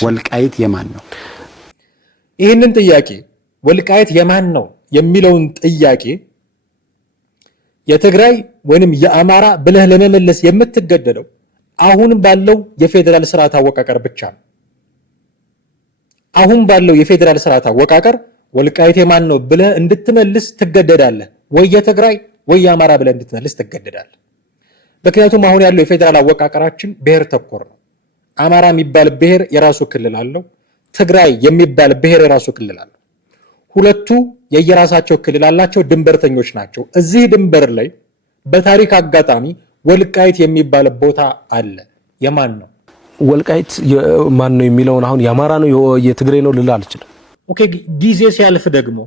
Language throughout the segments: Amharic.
ወልቃይት የማን ነው? ይህንን ጥያቄ ወልቃይት የማን ነው የሚለውን ጥያቄ የትግራይ ወይንም የአማራ ብለህ ለመመለስ የምትገደደው አሁን ባለው የፌደራል ስርዓት አወቃቀር ብቻ ነው። አሁን ባለው የፌደራል ስርዓት አወቃቀር ወልቃይት የማን ነው ብለህ እንድትመልስ ትገደዳለህ። ወይ የትግራይ ወይ የአማራ ብለህ እንድትመልስ ትገደዳለህ። ምክንያቱም አሁን ያለው የፌደራል አወቃቀራችን ብሔር ተኮር ነው። አማራ የሚባል ብሔር የራሱ ክልል አለው። ትግራይ የሚባል ብሔር የራሱ ክልል አለው። ሁለቱ የየራሳቸው ክልል አላቸው፣ ድንበርተኞች ናቸው። እዚህ ድንበር ላይ በታሪክ አጋጣሚ ወልቃይት የሚባል ቦታ አለ። የማን ነው? ወልቃይት ማን ነው የሚለውን አሁን የአማራ ነው የትግራይ ነው ልል አልችልም። ኦኬ፣ ጊዜ ሲያልፍ ደግሞ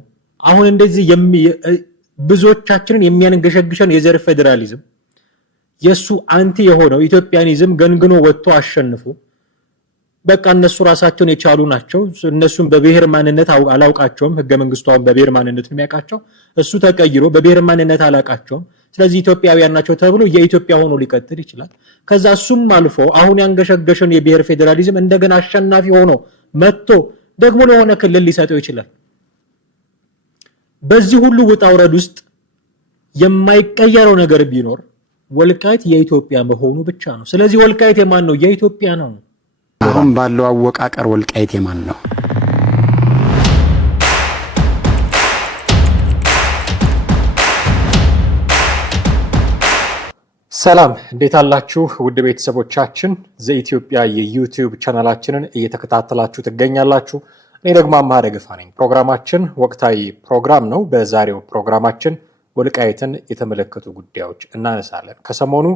አሁን እንደዚህ ብዙዎቻችንን የሚያንገሸግሸን የዘር ፌዴራሊዝም የሱ አንቲ የሆነው ኢትዮጵያኒዝም ገንግኖ ወጥቶ አሸንፎ በቃ እነሱ ራሳቸውን የቻሉ ናቸው፣ እነሱም በብሔር ማንነት አላውቃቸውም፣ ህገ መንግስቱ አሁን በብሔር ማንነት ነው የሚያውቃቸው፣ እሱ ተቀይሮ በብሔር ማንነት አላውቃቸውም፣ ስለዚህ ኢትዮጵያውያን ናቸው ተብሎ የኢትዮጵያ ሆኖ ሊቀጥል ይችላል። ከዛ እሱም አልፎ አሁን ያንገሸገሸን የብሔር ፌዴራሊዝም እንደገና አሸናፊ ሆኖ መጥቶ ደግሞ ለሆነ ክልል ሊሰጠው ይችላል። በዚህ ሁሉ ውጣ ውረድ ውስጥ የማይቀየረው ነገር ቢኖር ወልቃይት የኢትዮጵያ መሆኑ ብቻ ነው። ስለዚህ ወልቃይት የማን ነው? የኢትዮጵያ ነው። አሁን ባለው አወቃቀር ወልቃይት የማን ነው? ሰላም፣ እንዴት አላችሁ ውድ ቤተሰቦቻችን? ዘኢትዮጵያ የዩቲዩብ ቻናላችንን እየተከታተላችሁ ትገኛላችሁ። እኔ ደግሞ አማሃ ደገፋ ነኝ። ፕሮግራማችን ወቅታዊ ፕሮግራም ነው። በዛሬው ፕሮግራማችን ወልቃይትን የተመለከቱ ጉዳዮች እናነሳለን። ከሰሞኑ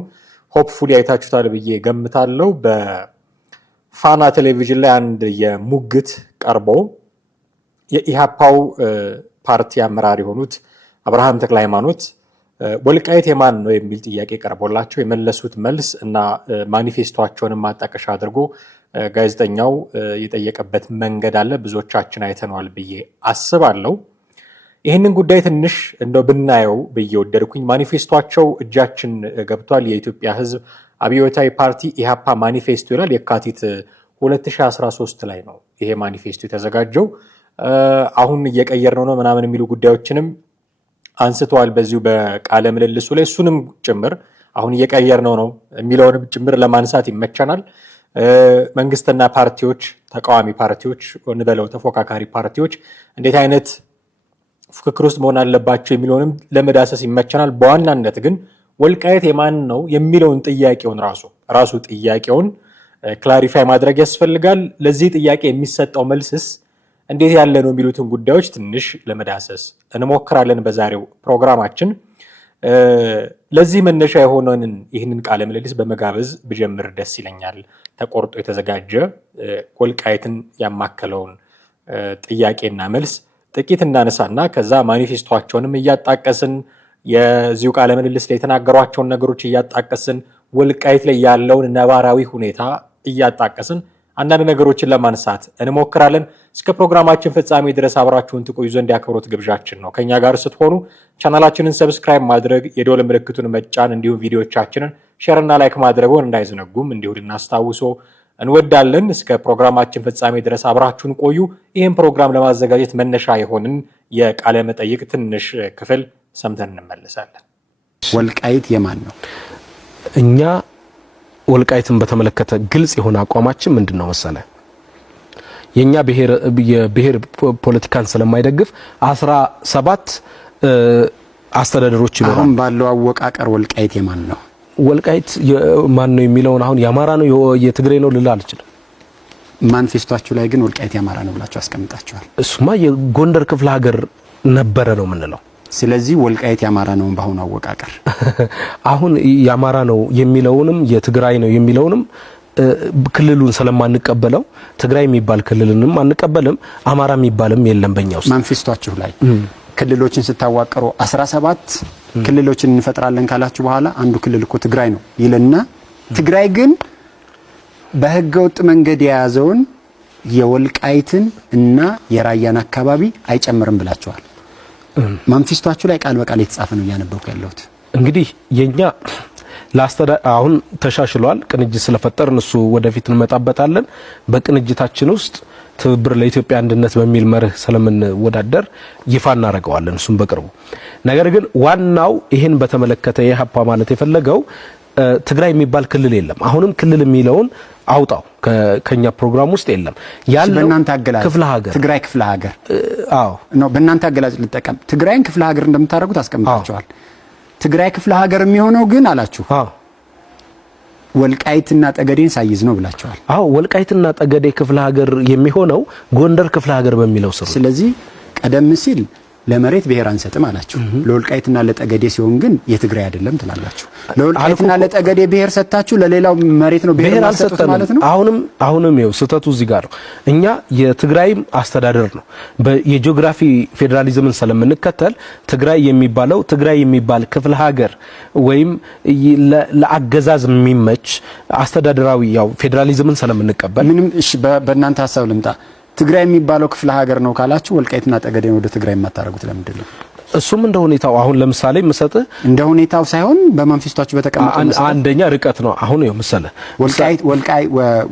ሆፕፉሊ አይታችሁታል ብዬ ገምታለሁ። በፋና ቴሌቪዥን ላይ አንድ የሙግት ቀርቦ የኢሃፓው ፓርቲ አመራር የሆኑት አብርሃም ተክለሃይማኖት ወልቃይት የማን ነው የሚል ጥያቄ ቀርቦላቸው የመለሱት መልስ እና ማኒፌስቶአቸውንም ማጣቀሻ አድርጎ ጋዜጠኛው የጠየቀበት መንገድ አለ። ብዙዎቻችን አይተነዋል ብዬ አስባለሁ። ይህንን ጉዳይ ትንሽ እንደው ብናየው ብዬ ወደድኩኝ። ማኒፌስቶአቸው እጃችን ገብቷል። የኢትዮጵያ ሕዝብ አብዮታዊ ፓርቲ ኢሃፓ ማኒፌስቶ ይላል። የካቲት 2013 ላይ ነው ይሄ ማኒፌስቶ የተዘጋጀው። አሁን እየቀየርነው ነው ምናምን የሚሉ ጉዳዮችንም አንስተዋል በዚሁ በቃለ ምልልሱ ላይ። እሱንም ጭምር አሁን እየቀየርነው ነው የሚለውንም ጭምር ለማንሳት ይመቸናል። መንግስትና ፓርቲዎች፣ ተቃዋሚ ፓርቲዎች እንበለው ተፎካካሪ ፓርቲዎች እንዴት አይነት ፉክክር ውስጥ መሆን አለባቸው የሚለውንም ለመዳሰስ ይመቸናል። በዋናነት ግን ወልቃይት የማን ነው የሚለውን ጥያቄውን ራሱ ጥያቄውን ክላሪፋይ ማድረግ ያስፈልጋል። ለዚህ ጥያቄ የሚሰጠው መልስስ እንዴት ያለ ነው የሚሉትን ጉዳዮች ትንሽ ለመዳሰስ እንሞክራለን በዛሬው ፕሮግራማችን። ለዚህ መነሻ የሆነንን ይህንን ቃለ ምልልስ በመጋበዝ ብጀምር ደስ ይለኛል። ተቆርጦ የተዘጋጀ ወልቃይትን ያማከለውን ጥያቄና መልስ ጥቂት እናነሳና ከዛ ማኒፌስቶአቸውንም እያጣቀስን የዚሁ ቃለ ምልልስ ላይ የተናገሯቸውን ነገሮች እያጣቀስን ወልቃይት ላይ ያለውን ነባራዊ ሁኔታ እያጣቀስን አንዳንድ ነገሮችን ለማንሳት እንሞክራለን። እስከ ፕሮግራማችን ፍጻሜ ድረስ አብራችሁን ትቆዩ ዘንድ የአክብሮት ግብዣችን ነው። ከኛ ጋር ስትሆኑ ቻናላችንን ሰብስክራይብ ማድረግ፣ የደወል ምልክቱን መጫን እንዲሁም ቪዲዮቻችንን ሼር እና ላይክ ማድረጉን እንዳይዘነጉም እንዲሁ ልናስታውሶ እንወዳለን። እስከ ፕሮግራማችን ፍጻሜ ድረስ አብራችሁን ቆዩ። ይህን ፕሮግራም ለማዘጋጀት መነሻ የሆንን የቃለ መጠይቅ ትንሽ ክፍል ሰምተን እንመለሳለን። ወልቃይት የማን ነው? እኛ ወልቃይትን በተመለከተ ግልጽ የሆነ አቋማችን ምንድነው መሰለ? የኛ የብሔር ፖለቲካን ስለማይደግፍ 17 አስተዳደሮች ይኖራሉ። አሁን ባለው አወቃቀር ወልቃይት የማን ነው? ወልቃይት ማን ነው የሚለውን አሁን የአማራ ነው የትግራይ ነው ልል አልችልም። ማኒፌስቶአችሁ ላይ ግን ወልቃይት የአማራ ነው ብላችሁ አስቀምጣችኋል። እሱማ የጎንደር ክፍለ ሀገር ነበረ ነው የምንለው። ስለዚህ ወልቃይት የአማራ ነው በአሁኑ አወቃቀር። አሁን የአማራ ነው የሚለውንም የትግራይ ነው የሚለውንም ክልሉን ስለማንቀበለው ትግራይ የሚባል ክልልንም አንቀበልም፣ አማራ የሚባልም የለም በእኛ ውስጥ። ማኒፌስቶአችሁ ላይ ክልሎችን ስታዋቀሩ 17 ክልሎችን እንፈጥራለን ካላችሁ በኋላ አንዱ ክልል እኮ ትግራይ ነው ይልና ትግራይ ግን በህገ ወጥ መንገድ የያዘውን የወልቃይትን እና የራያን አካባቢ አይጨምርም ብላችኋል። ማኒፌስቶአችሁ ላይ ቃል በቃል የተጻፈ ነው እያነበብኩ ያለሁት። እንግዲህ የኛ አሁን ተሻሽሏል። ቅንጅት ስለፈጠርን እሱ ወደፊት እንመጣበታለን። በቅንጅታችን ውስጥ ትብብር ለኢትዮጵያ አንድነት በሚል መርህ ስለምንወዳደር ይፋ እናደርገዋለን እሱም በቅርቡ። ነገር ግን ዋናው ይሄን በተመለከተ የኢህአፓ ማለት የፈለገው ትግራይ የሚባል ክልል የለም። አሁንም ክልል የሚለውን አውጣው ከኛ ፕሮግራም ውስጥ የለም። ያለው በእናንተ አገላጭ ክፍለ ሀገር ትግራይ ክፍለ ሀገር አዎ ነው። በእናንተ አገላጭ ልጠቀም። ትግራይን ክፍለ ሀገር እንደምታደርጉት አስቀምጣችኋል። ትግራይ ክፍለ ሀገር የሚሆነው ግን አላችሁ ወልቃይትና ጠገዴን ሳይዝ ነው ብላችኋል። አዎ ወልቃይትና ጠገዴ ክፍለ ሀገር የሚሆነው ጎንደር ክፍለ ሀገር በሚለው ስር። ስለዚህ ቀደም ሲል ለመሬት ብሔር አንሰጥም አላችሁ። ለወልቃይትና ለጠገዴ ሲሆን ግን የትግራይ አይደለም ትላላችሁ። ለወልቃይትና ለጠገዴ ብሔር ሰጣችሁ፣ ለሌላው መሬት ነው ብሔር አልሰጡት ማለት ነው። አሁንም ይኸው ስህተቱ እዚህ ጋር ነው። እኛ የትግራይም አስተዳደር ነው የጂኦግራፊ ፌዴራሊዝምን ስለምንከተል ትግራይ የሚባለው ትግራይ የሚባል ክፍለ ሀገር ወይም ለአገዛዝ የሚመች አስተዳደራዊ ያው ፌዴራሊዝምን ስለምንቀበል ምንም እሺ፣ በእናንተ ሐሳብ ልምጣ። ትግራይ የሚባለው ክፍለ ሀገር ነው ካላችሁ ወልቃይትና ጠገዴን ወደ ትግራይ የማታረጉት ለምንድን ነው? እሱም እንደ ሁኔታው አሁን ለምሳሌ ምሰጥህ እንደ ሁኔታው ሳይሆን በመንፊስታችሁ በተቀመጠው አንደኛ ርቀት ነው። አሁን ይኸው መሰለህ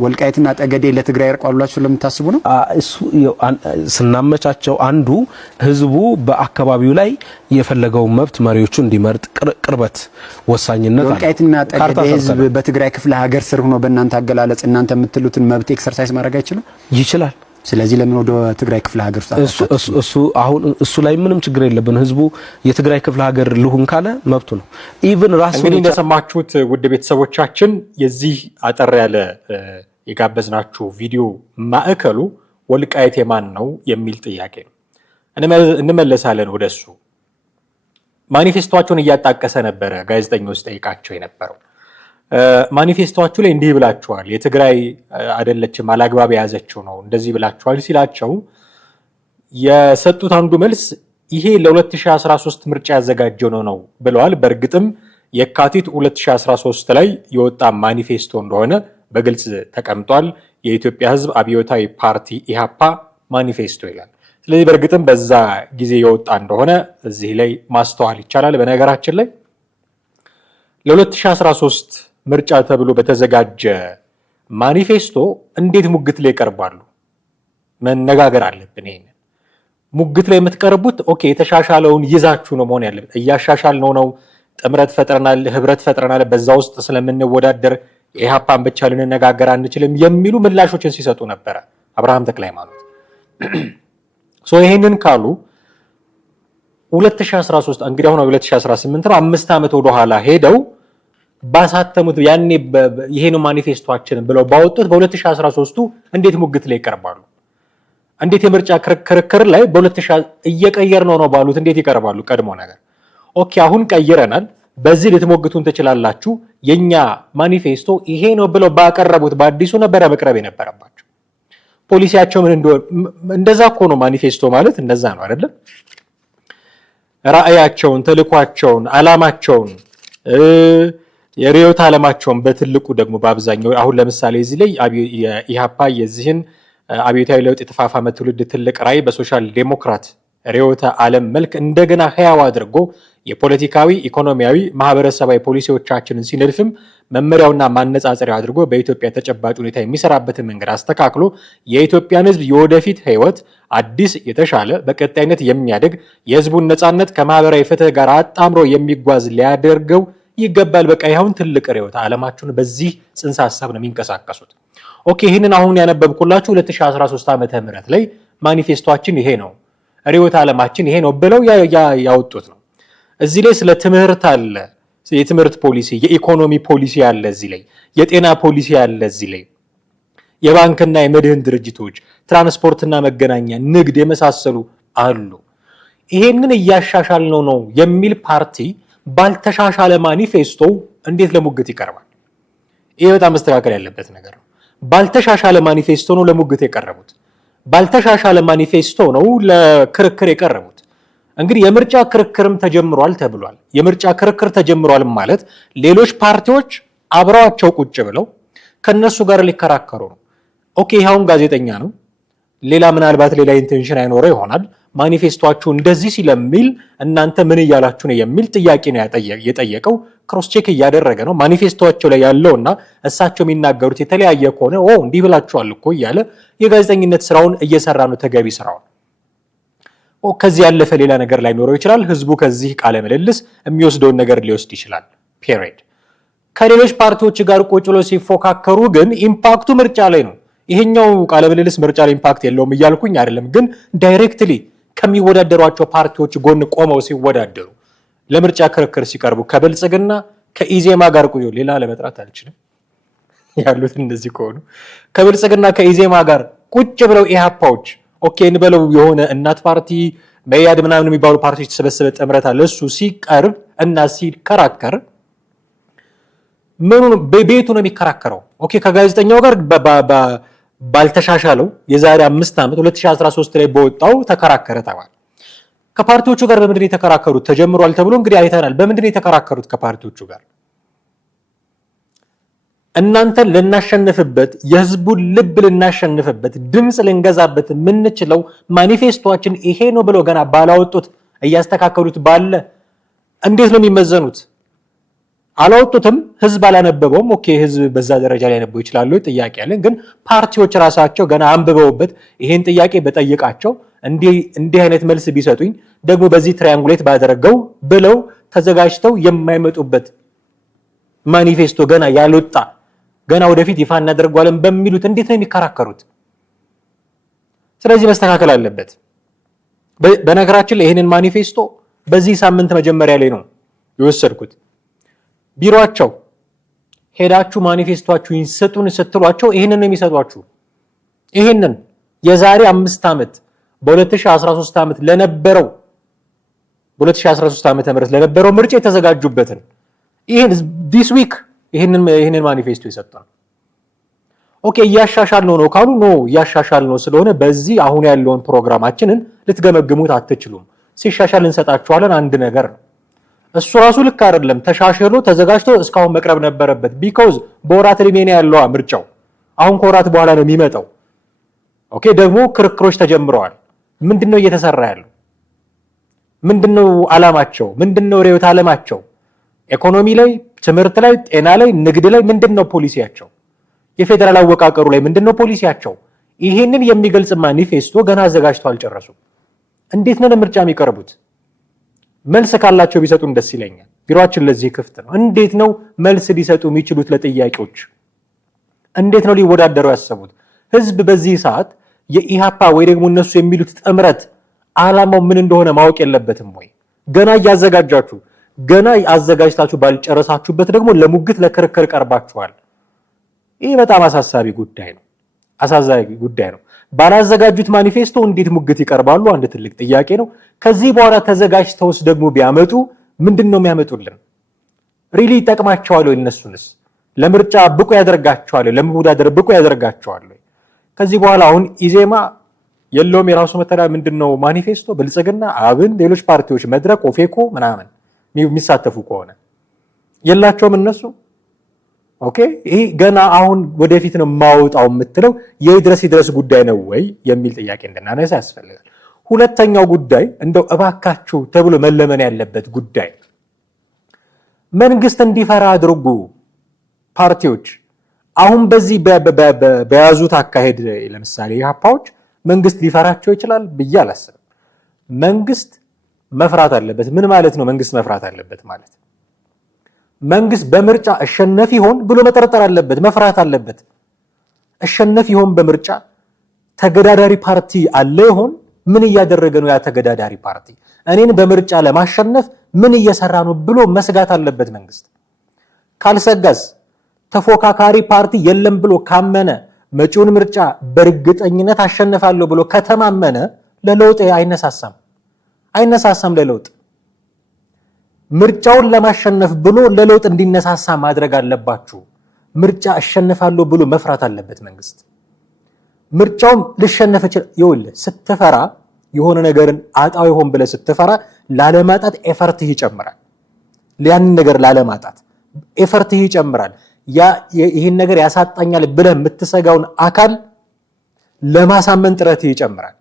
ወልቃይትና ጠገዴ ለትግራይ ያርቋሉላችሁ ለምታስቡ ነው። እሱ ስናመቻቸው አንዱ ህዝቡ በአካባቢው ላይ የፈለገው መብት መሪዎቹ እንዲመርጥ ቅርበት ወሳኝነት አለ። ወልቃይትና ጠገዴ ህዝብ በትግራይ ክፍለ ሀገር ስር ሆኖ በእናንተ አገላለጽ እናንተ የምትሉትን መብት ኤክሰርሳይዝ ማድረግ አይችልም? ይችላል። ስለዚህ ለምን ወደ ትግራይ ክፍለ ሀገር እሱ ላይ ምንም ችግር የለብን። ህዝቡ የትግራይ ክፍለ ሀገር ልሁን ካለ መብቱ ነው። ኢቭን ራሱ እንግዲህ እንደሰማችሁት ውድ ቤተሰቦቻችን የዚህ አጠር ያለ የጋበዝናችሁ ቪዲዮ ማዕከሉ ወልቃይት የማን ነው የሚል ጥያቄ ነው። እንመለሳለን ወደሱ። ማኒፌስቶአቸውን እያጣቀሰ ነበረ ጋዜጠኞች ጠይቃቸው የነበረው። ማኒፌስቶአችሁ ላይ እንዲህ ብላችኋል፣ የትግራይ አይደለችም አላግባብ የያዘችው ነው እንደዚህ ብላችኋል ሲላቸው የሰጡት አንዱ መልስ ይሄ ለ2013 ምርጫ ያዘጋጀው ነው ብለዋል። በእርግጥም የካቲት 2013 ላይ የወጣ ማኒፌስቶ እንደሆነ በግልጽ ተቀምጧል። የኢትዮጵያ ሕዝብ አብዮታዊ ፓርቲ ኢህአፓ ማኒፌስቶ ይላል። ስለዚህ በእርግጥም በዛ ጊዜ የወጣ እንደሆነ እዚህ ላይ ማስተዋል ይቻላል። በነገራችን ላይ ለ2013 ምርጫ ተብሎ በተዘጋጀ ማኒፌስቶ እንዴት ሙግት ላይ ይቀርባሉ? መነጋገር አለብን። ይሄን ሙግት ላይ የምትቀርቡት ኦኬ የተሻሻለውን ይዛችሁ ነው መሆን ያለበት። እያሻሻል ነው ጥምረት ፈጥረናል፣ ህብረት ፈጥረናል፣ በዛ ውስጥ ስለምንወዳደር ኢህአፓን ብቻ ልንነጋገር አንችልም የሚሉ ምላሾችን ሲሰጡ ነበረ አብርሃም ተክለሃይማኖት። ይሄንን ካሉ 2013 እንግዲህ አሁን 2018 ነው፣ 5 ዓመት ወደ ኋላ ሄደው ባሳተሙት ያኔ ይሄ ነው ማኒፌስቶአችን ብለው ባወጡት በ2013ቱ እንዴት ሙግት ላይ ይቀርባሉ? እንዴት የምርጫ ክርክር ላይ በ2000 እየቀየር ነው ባሉት እንዴት ይቀርባሉ? ቀድሞ ነገር ኦኬ አሁን ቀይረናል፣ በዚህ ልትሞግቱን ትችላላችሁ፣ የኛ ማኒፌስቶ ይሄ ነው ብለው ባቀረቡት በአዲሱ ነበረ መቅረብ የነበረባቸው። ፖሊሲያቸው ምን እንደሆነ እንደዛ እኮ ነው። ማኒፌስቶ ማለት እንደዛ ነው አይደለም? ራዕያቸውን፣ ተልኳቸውን፣ አላማቸውን የሪዮት ዓለማቸውን በትልቁ ደግሞ በአብዛኛው አሁን ለምሳሌ እዚህ ላይ ኢህአፓ የዚህን አብዮታዊ ለውጥ የተፋፋመ ትውልድ ትልቅ ራዕይ በሶሻል ዴሞክራት ሪዮት ዓለም መልክ እንደገና ህያው አድርጎ የፖለቲካዊ፣ ኢኮኖሚያዊ፣ ማህበረሰባዊ ፖሊሲዎቻችንን ሲነድፍም መመሪያውና ማነጻጸሪያው አድርጎ በኢትዮጵያ ተጨባጭ ሁኔታ የሚሰራበትን መንገድ አስተካክሎ የኢትዮጵያን ህዝብ የወደፊት ህይወት አዲስ የተሻለ በቀጣይነት የሚያደግ የህዝቡን ነጻነት ከማህበራዊ ፍትህ ጋር አጣምሮ የሚጓዝ ሊያደርገው ይገባል። በቃ ይሁን ትልቅ ሪዮት ዓለማችሁን በዚህ ጽንሰ ሐሳብ ነው የሚንቀሳቀሱት። ኦኬ ይሄንን አሁን ያነበብኩላችሁ 2013 ዓመተ ምህረት ላይ ማኒፌስቶአችን ይሄ ነው፣ ሪዮት ዓለማችን ይሄ ነው ብለው ያወጡት ነው። እዚህ ላይ ስለ ትምህርት አለ፣ የትምህርት ፖሊሲ፣ የኢኮኖሚ ፖሊሲ አለ፣ እዚህ ላይ የጤና ፖሊሲ አለ፣ እዚህ ላይ የባንክና የመድህን ድርጅቶች፣ ትራንስፖርትና መገናኛ፣ ንግድ የመሳሰሉ አሉ። ይሄንን እያሻሻል ነው የሚል ፓርቲ ባልተሻሻለ ማኒፌስቶ እንዴት ለሙግት ይቀርባል? ይሄ በጣም መስተካከል ያለበት ነገር ነው። ባልተሻሻለ ማኒፌስቶ ነው ለሙግት የቀረቡት። ባልተሻሻለ ማኒፌስቶ ነው ለክርክር የቀረቡት። እንግዲህ የምርጫ ክርክርም ተጀምሯል ተብሏል። የምርጫ ክርክር ተጀምሯል ማለት ሌሎች ፓርቲዎች አብረዋቸው ቁጭ ብለው ከነሱ ጋር ሊከራከሩ ነው። ኦኬ ይሄውን ጋዜጠኛ ነው፣ ሌላ ምናልባት ሌላ ኢንቴንሽን አይኖረው ይሆናል። ማኒፌስቶአችሁ እንደዚህ ሲለሚል እናንተ ምን እያላችሁ ነው የሚል ጥያቄ ነው የጠየቀው። ክሮስ ቼክ እያደረገ ነው። ማኒፌስቶአቸው ላይ ያለውና እሳቸው የሚናገሩት የተለያየ ከሆነ እንዲህ ብላችኋል እኮ እያለ የጋዜጠኝነት ስራውን እየሰራ ነው፣ ተገቢ ስራውን። ከዚህ ያለፈ ሌላ ነገር ላይኖረው ይችላል። ህዝቡ ከዚህ ቃለ ምልልስ የሚወስደውን ነገር ሊወስድ ይችላል። ፔሪድ። ከሌሎች ፓርቲዎች ጋር ቁጭ ብሎ ሲፎካከሩ ግን ኢምፓክቱ ምርጫ ላይ ነው። ይሄኛው ቃለ ምልልስ ምርጫ ላይ ኢምፓክት የለውም እያልኩኝ አይደለም፣ ግን ዳይሬክትሊ ከሚወዳደሯቸው ፓርቲዎች ጎን ቆመው ሲወዳደሩ፣ ለምርጫ ክርክር ሲቀርቡ ከብልጽግና ከኢዜማ ጋር ቁዩ፣ ሌላ ለመጥራት አልችልም ያሉት እንደዚህ ከሆኑ ከብልጽግና ከኢዜማ ጋር ቁጭ ብለው ኢህአፓዎች እንበለው የሆነ እናት ፓርቲ መያድ ምናምን የሚባሉ ፓርቲዎች የተሰበሰበ ጥምረት አለ። እሱ ሲቀርብ እና ሲከራከር ቤቱ ነው የሚከራከረው። ከጋዜጠኛው ጋር ባልተሻሻለው የዛሬ 5 ዓመት 2013 ላይ በወጣው ተከራከረ ተባለ። ከፓርቲዎቹ ጋር በምንድን ነው የተከራከሩት? ተጀምሯል ተብሎ እንግዲህ አይተናል። በምንድን ነው የተከራከሩት ከፓርቲዎቹ ጋር? እናንተን ልናሸንፍበት፣ የህዝቡን ልብ ልናሸንፍበት፣ ድምፅ ልንገዛበት የምንችለው ማኒፌስቶችን ይሄ ነው ብለው ገና ባላወጡት እያስተካከሉት ባለ እንዴት ነው የሚመዘኑት? አላወጡትም፣ ህዝብ አላነበበውም። ህዝብ በዛ ደረጃ ላይ ያነበው ይችላል ጥያቄ ያለን። ግን ፓርቲዎች ራሳቸው ገና አንብበውበት ይሄን ጥያቄ በጠይቃቸው እንዲህ አይነት መልስ ቢሰጡኝ ደግሞ በዚህ ትራያንጉሌት ባደረገው ብለው ተዘጋጅተው የማይመጡበት ማኒፌስቶ ገና ያልወጣ ገና ወደፊት ይፋ እናደርጋለን በሚሉት እንዴት ነው የሚከራከሩት? ስለዚህ መስተካከል አለበት። በነገራችን ላይ ይሄንን ማኒፌስቶ በዚህ ሳምንት መጀመሪያ ላይ ነው የወሰድኩት። ቢሮአቸው ሄዳችሁ ማኒፌስቶአችሁን ስጡን ስትሏቸው ይሄንን ነው የሚሰጧችሁ። ይሄንን የዛሬ 5 ዓመት በ2013 ዓመት ለነበረው በ2013 ዓመተ ምህረት ለነበረው ምርጫ የተዘጋጁበትን ይሄን ዲስ ዊክ ይሄንን ማኒፌስቶ ይሰጣል። እያሻሻል ነው ካሉ እያሻሻል ነው ስለሆነ በዚህ አሁን ያለውን ፕሮግራማችንን ልትገመግሙት አትችሉም። ሲሻሻል እንሰጣችኋለን አንድ ነገር ነው። እሱ ራሱ ልክ አይደለም። ተሻሽሎ ተዘጋጅቶ እስካሁን መቅረብ ነበረበት። ቢኮዝ በወራት ሪሜን ያለው ምርጫው አሁን ከወራት በኋላ ነው የሚመጣው። ደግሞ ክርክሮች ተጀምረዋል። ምንድነው እየተሰራ ያለው? ምንድነው አላማቸው? ምንድነው ርዕዮተ ዓለማቸው? ኢኮኖሚ ላይ፣ ትምህርት ላይ፣ ጤና ላይ፣ ንግድ ላይ ምንድነው ፖሊሲያቸው? የፌደራል አወቃቀሩ ላይ ምንድነው ፖሊሲያቸው? ይሄንን የሚገልጽ ማኒፌስቶ ገና አዘጋጅተው አልጨረሱም። እንዴት ነው ለምርጫ የሚቀርቡት? መልስ ካላቸው ቢሰጡን ደስ ይለኛል። ቢሮአችን ለዚህ ክፍት ነው። እንዴት ነው መልስ ሊሰጡ የሚችሉት ለጥያቄዎች? እንዴት ነው ሊወዳደሩ ያሰቡት? ህዝብ በዚህ ሰዓት የኢሃፓ ወይ ደግሞ እነሱ የሚሉት ጥምረት ዓላማው ምን እንደሆነ ማወቅ የለበትም ወይ? ገና እያዘጋጃችሁ ገና አዘጋጅታችሁ ባልጨረሳችሁበት ደግሞ ለሙግት ለክርክር ቀርባችኋል። ይህ በጣም አሳሳቢ ጉዳይ ነው። ባላዘጋጁት ማኒፌስቶ እንዴት ሙግት ይቀርባሉ? አንድ ትልቅ ጥያቄ ነው። ከዚህ በኋላ ተዘጋጅተውስ ደግሞ ቢያመጡ ምንድነው የሚያመጡልን? ሪሊ ይጠቅማቸዋል ወይ? እነሱንስ ለምርጫ ብቁ ያደርጋቸዋል? ለመወዳደር ብቁ ያደርጋቸዋል? ከዚህ በኋላ አሁን ኢዜማ የለውም የራሱ መተዳደሪያ ምንድነው ማኒፌስቶ፣ ብልጽግና፣ አብን፣ ሌሎች ፓርቲዎች መድረክ፣ ኦፌኮ ምናምን የሚሳተፉ ከሆነ የላቸውም እነሱ። ይሄ ገና አሁን ወደፊት ነው ማውጣው የምትለው የድረስ ጉዳይ ነው ወይ የሚል ጥያቄ እንድናነሳ ያስፈልጋል። ሁለተኛው ጉዳይ እንደው እባካችሁ ተብሎ መለመን ያለበት ጉዳይ መንግስት እንዲፈራ አድርጉ። ፓርቲዎች አሁን በዚህ በያዙት አካሄድ ለምሳሌ ኢህአፓዎች መንግስት ሊፈራቸው ይችላል ብዬ አላስብም። መንግስት መፍራት አለበት። ምን ማለት ነው መንግስት መፍራት አለበት ማለት? መንግስት በምርጫ አሸነፍ ይሆን ብሎ መጠርጠር አለበት፣ መፍራት አለበት። አሸነፍ ይሆን በምርጫ ተገዳዳሪ ፓርቲ አለ ይሆን? ምን እያደረገ ነው ያ ተገዳዳሪ ፓርቲ? እኔን በምርጫ ለማሸነፍ ምን እየሰራ ነው ብሎ መስጋት አለበት መንግስት። ካልሰጋስ ተፎካካሪ ፓርቲ የለም ብሎ ካመነ መጪውን ምርጫ በእርግጠኝነት አሸንፋለሁ ብሎ ከተማመነ ለለውጥ አይነሳሳም ለለውጥ። ምርጫውን ለማሸነፍ ብሎ ለለውጥ እንዲነሳሳ ማድረግ አለባችሁ። ምርጫ አሸንፋለሁ ብሎ መፍራት አለበት መንግስት። ምርጫውን ልሸነፍ ይችላል ስትፈራ የሆነ ነገርን አጣው ይሆን ብለ ስትፈራ ላለማጣት ኤፈርትህ ይጨምራል። ያን ነገር ላለማጣት ኤፈርትህ ይጨምራል። ይህን ነገር ያሳጣኛል ብለ የምትሰጋውን አካል ለማሳመን ጥረት ይጨምራል።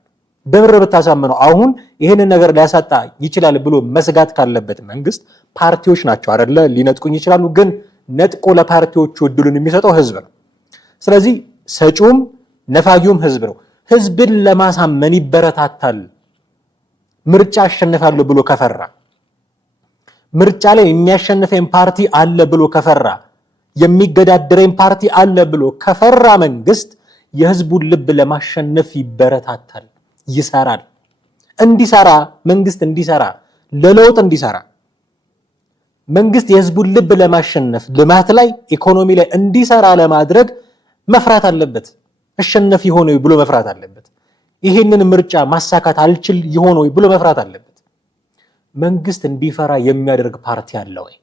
በብር ብታሳምነው አሁን ይሄንን ነገር ሊያሳጣ ይችላል ብሎ መስጋት ካለበት መንግስት ፓርቲዎች ናቸው አይደለ? ሊነጥቁኝ ይችላሉ፣ ግን ነጥቆ ለፓርቲዎቹ እድሉን የሚሰጠው ህዝብ ነው። ስለዚህ ሰጪውም ነፋጊውም ህዝብ ነው። ህዝብን ለማሳመን ይበረታታል። ምርጫ አሸንፋለሁ ብሎ ከፈራ፣ ምርጫ ላይ የሚያሸንፈኝ ፓርቲ አለ ብሎ ከፈራ፣ የሚገዳደረኝ ፓርቲ አለ ብሎ ከፈራ መንግስት የህዝቡን ልብ ለማሸነፍ ይበረታታል፣ ይሰራል። እንዲሰራ መንግስት እንዲሰራ ለለውጥ እንዲሰራ መንግስት የህዝቡን ልብ ለማሸነፍ ልማት ላይ ኢኮኖሚ ላይ እንዲሰራ ለማድረግ መፍራት አለበት። አሸነፍ ይሆን ብሎ መፍራት አለበት። ይሄንን ምርጫ ማሳካት አልችል ይሆን ብሎ መፍራት አለበት። መንግስት እንዲፈራ የሚያደርግ ፓርቲ አለ ወይ?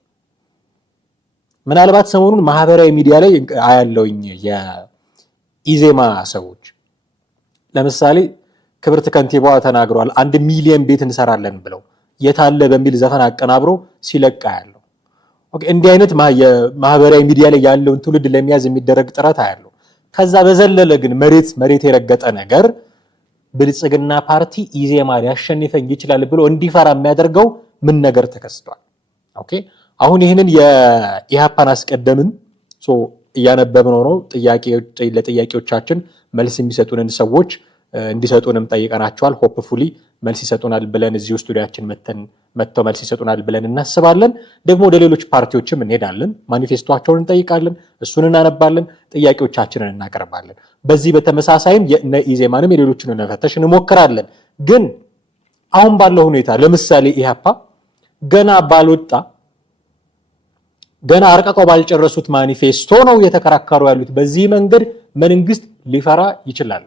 ምናልባት ሰሞኑን ማህበራዊ ሚዲያ ላይ አያለውኝ የኢዜማ ሰዎች ለምሳሌ ክብርት ከንቲባዋ ተናግረዋል 1 ሚሊዮን ቤት እንሰራለን ብለው የታለ በሚል ዘፈን አቀናብሮ ሲለቃ ያለው። ኦኬ እንዲህ አይነት የማህበራዊ ሚዲያ ላይ ያለውን ትውልድ ለሚያዝ የሚደረግ ጥረት አያለው። ከዛ በዘለለ ግን መሬት የረገጠ ነገር ብልጽግና ፓርቲ ኢዜማ ሊያሸንፈኝ ይችላል ብሎ እንዲፈራ የሚያደርገው ምን ነገር ተከስቷል? ኦኬ አሁን ይሄንን የኢሃፓን አስቀደምን እያነበብነው ነው። ለጥያቄዎቻችን መልስ የሚሰጡንን ሰዎች እንዲሰጡንም ጠይቀናቸዋል። ሆፕፉሊ መልስ ይሰጡናል ብለን እዚሁ ስቱዲያችን መጥተው መልስ ይሰጡናል ብለን እናስባለን። ደግሞ ወደ ሌሎች ፓርቲዎችም እንሄዳለን፣ ማኒፌስቶቸውን እንጠይቃለን፣ እሱን እናነባለን፣ ጥያቄዎቻችንን እናቀርባለን። በዚህ በተመሳሳይም የኢዜማንም የሌሎችን መፈተሽ እንሞክራለን። ግን አሁን ባለው ሁኔታ ለምሳሌ ኢሃፓ ገና አርቀቀው ባልጨረሱት ማኒፌስቶ ነው የተከራከሩ ያሉት። በዚህ መንገድ መንግስት ሊፈራ ይችላል?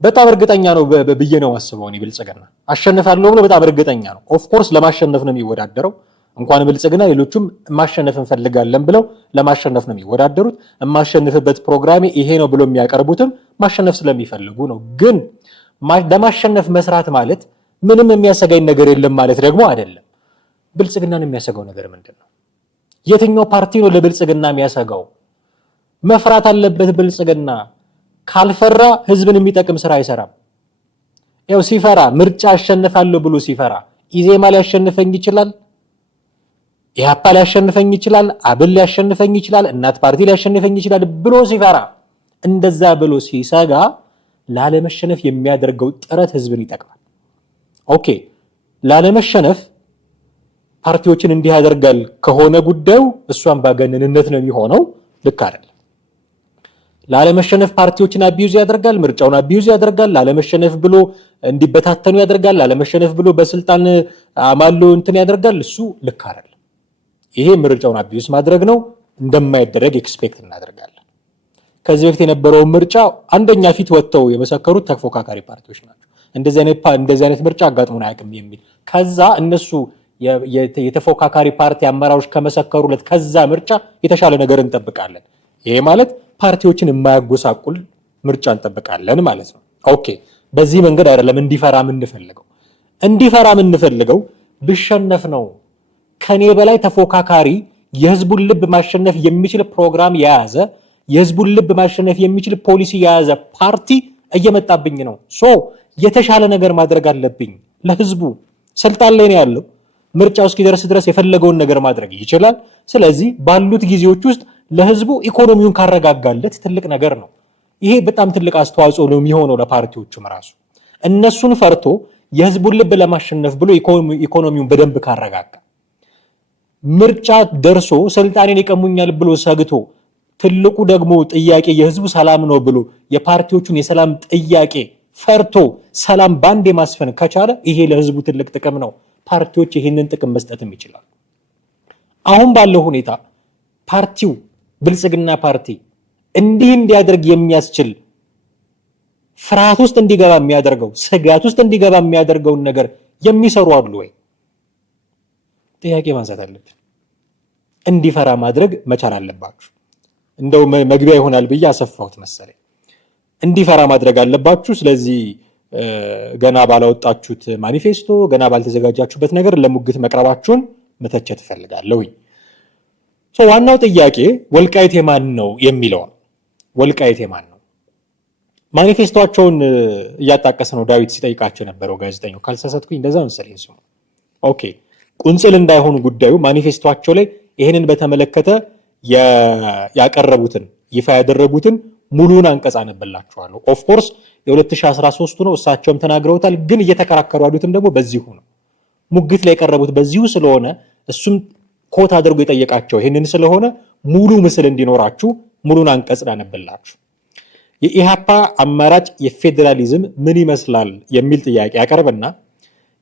በጣም እርግጠኛ ነው ብዬ ነው ማስበው። እኔ ብልጽግና አሸንፋለሁ ብሎ በጣም እርግጠኛ ነው። ኦፍ ኮርስ ለማሸነፍ ነው የሚወዳደረው። እንኳን ብልጽግና ሌሎችም ማሸነፍ እንፈልጋለን ብለው ለማሸነፍ ነው የሚወዳደሩት። የማሸነፍበት ፕሮግራሜ ይሄ ነው ብሎ የሚያቀርቡትም ማሸነፍ ስለሚፈልጉ ነው። ግን ለማሸነፍ መስራት ማለት ምንም የሚያሰጋኝ ነገር የለም ማለት ደግሞ አይደለም። ብልጽግናን የሚያሰጋው ነገር ምንድን ነው? የትኛው ፓርቲ ነው ለብልጽግና የሚያሰጋው? መፍራት አለበት ብልጽግና። ካልፈራ ህዝብን የሚጠቅም ስራ አይሰራም። ያው ሲፈራ ምርጫ አሸንፋለሁ ብሎ ሲፈራ ኢዜማ ሊያሸንፈኝ ይችላል፣ ኢሃፓ ሊያሸንፈኝ ይችላል፣ አብል ሊያሸንፈኝ ይችላል፣ እናት ፓርቲ ሊያሸንፈኝ ይችላል ብሎ ሲፈራ፣ እንደዛ ብሎ ሲሰጋ ላለመሸነፍ የሚያደርገው ጥረት ህዝብን ይጠቅማል። ኦኬ ላለመሸነፍ ፓርቲዎችን እንዲህ ያደርጋል ከሆነ ጉዳዩ እሷን ባገነንነት ነው የሚሆነው። ልክ አይደለም። ላለመሸነፍ ፓርቲዎችን አቢዩዝ ያደርጋል፣ ምርጫውን አቢዩዝ ያደርጋል፣ ላለመሸነፍ ብሎ እንዲበታተኑ ያደርጋል፣ ላለመሸነፍ ብሎ በስልጣን አማሎ እንትን ያደርጋል። እሱ ልክ አይደለም። ይሄ ምርጫውን አቢዩዝ ማድረግ ነው። እንደማይደረግ ኤክስፔክት እናደርጋለን። ከዚህ በፊት የነበረው ምርጫ አንደኛ ፊት ወጥተው የመሰከሩት ተፎካካሪ ፓርቲዎች ናቸው። እንደዚህ አይነት ምርጫ አጋጥሞን አያውቅም የሚል ከዛ እነሱ የተፎካካሪ ፓርቲ አመራሮች ከመሰከሩለት ከዛ ምርጫ የተሻለ ነገር እንጠብቃለን። ይሄ ማለት ፓርቲዎችን የማያጎሳቁል ምርጫ እንጠብቃለን ማለት ነው። ኦኬ በዚህ መንገድ አይደለም እንዲፈራ የምንፈልገው ብሸነፍ ነው። ከኔ በላይ ተፎካካሪ የህዝቡን ልብ ማሸነፍ የሚችል ፕሮግራም የያዘ የህዝቡን ልብ ማሸነፍ የሚችል ፖሊሲ የያዘ ፓርቲ እየመጣብኝ ነው። የተሻለ ነገር ማድረግ አለብኝ። ለህዝቡ ስልጣን ላይ ነው ያለው። ምርጫው እስኪደርስ ድረስ የፈለገውን ነገር ማድረግ ይችላል። ስለዚህ ባሉት ጊዜዎች ውስጥ ለህዝቡ ኢኮኖሚውን ካረጋጋለት ትልቅ ነገር ነው። ይሄ በጣም ትልቅ አስተዋጽኦ ነው የሚሆነው ለፓርቲዎቹም ራሱ። እነሱን ፈርቶ የህዝቡን ልብ ለማሸነፍ ብሎ ኢኮኖሚውን በደንብ ካረጋጋ፣ ምርጫ ደርሶ ስልጣኔን ይቀሙኛል ብሎ ሰግቶ፣ ትልቁ ደግሞ ጥያቄ የህዝቡ ሰላም ነው ብሎ የፓርቲዎቹን የሰላም ጥያቄ ፈርቶ ሰላም ባንዴ ማስፈን ከቻለ ይሄ ለህዝቡ ትልቅ ጥቅም ነው። ፓርቲዎች ይህንን ጥቅም መስጠትም ይችላል። አሁን ባለው ሁኔታ ፓርቲው ብልጽግና ፓርቲ እንዲህ እንዲያደርግ የሚያስችል ፍርሃት ውስጥ እንዲገባ የሚያደርገው ስጋት ውስጥ እንዲገባ የሚያደርገውን ነገር የሚሰሩ አሉ ወይ? ጥያቄ ማንሳት አለብን። እንዲፈራ ማድረግ መቻል አለባችሁ። እንደው መግቢያ ይሆናል ብዬ አሰፋሁት መሰለኝ። እንዲፈራ ማድረግ አለባችሁ። ስለዚህ ገና ባላወጣችሁት ማኒፌስቶ፣ ገና ባልተዘጋጃችሁበት ነገር ለሙግት መቅረባችሁን መተቸት እፈልጋለሁኝ። ዋናው ጥያቄ ወልቃይት የማን ነው የሚለው ነው። ወልቃይት የማን ነው? ማኒፌስቶአቸውን እያጣቀሰ ነው ዳዊት ሲጠይቃቸው የነበረው ጋዜጠኛው። ካልተሳሳትኩኝ እንደዛ መሰለኝ ስሙ። ኦኬ ቁንጽል እንዳይሆኑ ጉዳዩ ማኒፌስቶአቸው ላይ ይህንን በተመለከተ ያቀረቡትን ይፋ ያደረጉትን ሙሉን አንቀጽ አነብላችኋለሁ። ኦፍ ኮርስ የ2013 ነው እሳቸውም ተናግረውታል። ግን እየተከራከሩ ያሉትም ደግሞ በዚሁ ነው። ሙግት ላይ የቀረቡት በዚሁ ስለሆነ እሱም ኮት አድርጎ የጠየቃቸው ይህንን ስለሆነ ሙሉ ምስል እንዲኖራችሁ ሙሉን አንቀጽ ላነብላችሁ። የኢሃፓ አማራጭ የፌዴራሊዝም ምን ይመስላል የሚል ጥያቄ ያቀርብና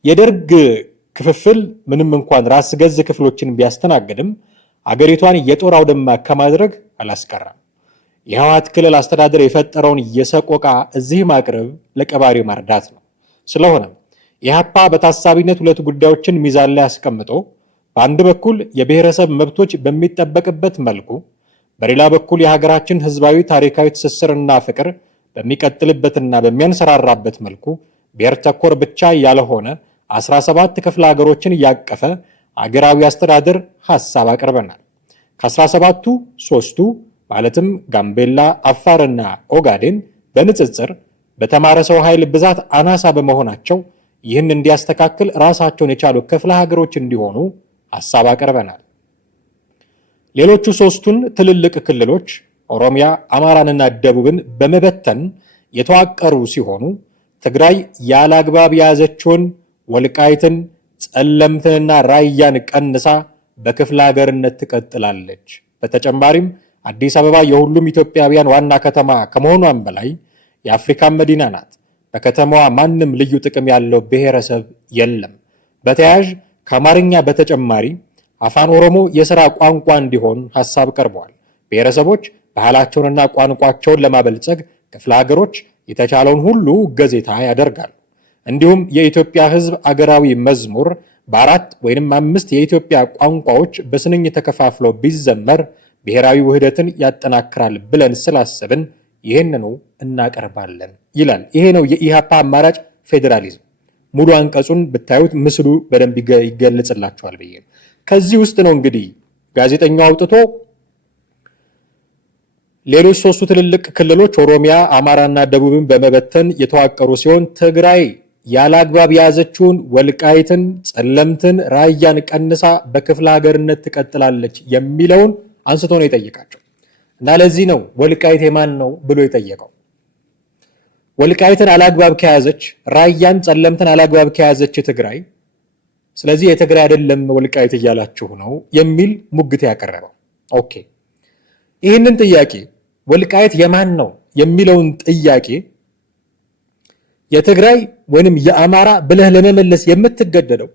የደርግ ክፍፍል ምንም እንኳን ራስ ገዝ ክፍሎችን ቢያስተናግድም አገሪቷን የጦር አውድማ ከማድረግ አላስቀራም። የህወሓት ክልል አስተዳደር የፈጠረውን የሰቆቃ እዚህ ማቅረብ ለቀባሪው ማርዳት ነው። ስለሆነም ኢሃፓ በታሳቢነት ሁለት ጉዳዮችን ሚዛን ላይ አስቀምጦ በአንድ በኩል የብሔረሰብ መብቶች በሚጠበቅበት መልኩ፣ በሌላ በኩል የሀገራችን ህዝባዊ ታሪካዊ ትስስርና ፍቅር በሚቀጥልበትና በሚያንሰራራበት መልኩ ብሔር ተኮር ብቻ ያልሆነ 17 ክፍለ ሀገሮችን ያቀፈ አገራዊ አስተዳደር ሐሳብ አቅርበናል። ከ17ቱ 3ቱ ማለትም ጋምቤላ፣ አፋርና ኦጋዴን በንጽጽር በተማረ ሰው ኃይል ብዛት አናሳ በመሆናቸው ይህን እንዲያስተካክል ራሳቸውን የቻሉ ክፍለ ሀገሮች እንዲሆኑ ሐሳብ አቅርበናል። ሌሎቹ 3ቱን ትልልቅ ክልሎች ኦሮሚያ፣ አማራንና ደቡብን በመበተን የተዋቀሩ ሲሆኑ ትግራይ ያለ አግባብ የያዘችውን ወልቃይትን፣ ጸለምትንና ራያን ቀንሳ በክፍለ ሀገርነት ትቀጥላለች። በተጨማሪም አዲስ አበባ የሁሉም ኢትዮጵያውያን ዋና ከተማ ከመሆኗም በላይ የአፍሪካን መዲና ናት። በከተማዋ ማንም ልዩ ጥቅም ያለው ብሔረሰብ የለም። በተያያዥ ከአማርኛ በተጨማሪ አፋን ኦሮሞ የሥራ ቋንቋ እንዲሆን ሐሳብ ቀርበዋል። ብሔረሰቦች ባህላቸውንና ቋንቋቸውን ለማበልጸግ ክፍለ ሀገሮች የተቻለውን ሁሉ እገዜታ ያደርጋሉ። እንዲሁም የኢትዮጵያ ሕዝብ አገራዊ መዝሙር በ4 ወይም 5 የኢትዮጵያ ቋንቋዎች በስንኝ ተከፋፍሎ ቢዘመር ብሔራዊ ውህደትን ያጠናክራል ብለን ስላሰብን ይህንኑ እናቀርባለን ይላል። ይሄ ነው የኢሃፓ አማራጭ ፌዴራሊዝም። ሙሉ አንቀጹን ብታዩት ምስሉ በደንብ ይገለጽላችኋል ብዬ ነው። ከዚህ ውስጥ ነው እንግዲህ ጋዜጠኛው አውጥቶ ሌሎች 3ቱ ትልልቅ ክልሎች ኦሮሚያ፣ አማራና ደቡብን በመበተን የተዋቀሩ ሲሆን ትግራይ ያለ አግባብ የያዘችውን ወልቃይትን፣ ጸለምትን፣ ራያን ቀንሳ በክፍለ ሀገርነት ትቀጥላለች የሚለውን አንስቶ ነው የጠየቃቸው እና ለዚህ ነው ወልቃይት የማን ነው ብሎ የጠየቀው። ወልቃይትን አላግባብ ከያዘች፣ ራያን፣ ጸለምትን አላግባብ ከያዘች ትግራይ ስለዚህ የትግራይ አይደለም ወልቃይት እያላችሁ ነው የሚል ሙግት ያቀረበው። ኦኬ ይህንን ጥያቄ ወልቃይት የማን ነው የሚለውን ጥያቄ የትግራይ ወይንም የአማራ ብለህ ለመመለስ የምትገደደው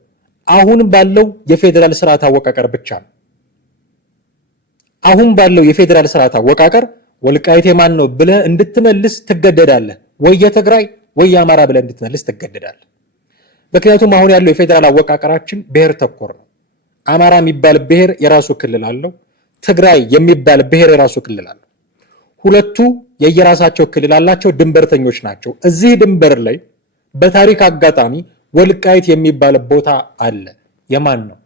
አሁን ባለው የፌዴራል ስርዓት አወቃቀር ብቻ ነው። አሁን ባለው የፌዴራል ስርዓት አወቃቀር ወልቃይት የማን ነው ብለህ እንድትመልስ ትገደዳለህ። ወይ የትግራይ ወይ የአማራ ብለህ እንድትመልስ ትገደዳለህ። ምክንያቱም አሁን ያለው የፌዴራል አወቃቀራችን ብሔር ተኮር ነው። አማራ የሚባል ብሔር የራሱ ክልል አለው። ትግራይ የሚባል ብሔር የራሱ ክልል አለው። ሁለቱ የየራሳቸው ክልል አላቸው፣ ድንበርተኞች ናቸው። እዚህ ድንበር ላይ በታሪክ አጋጣሚ ወልቃይት የሚባል ቦታ አለ። የማን ነው?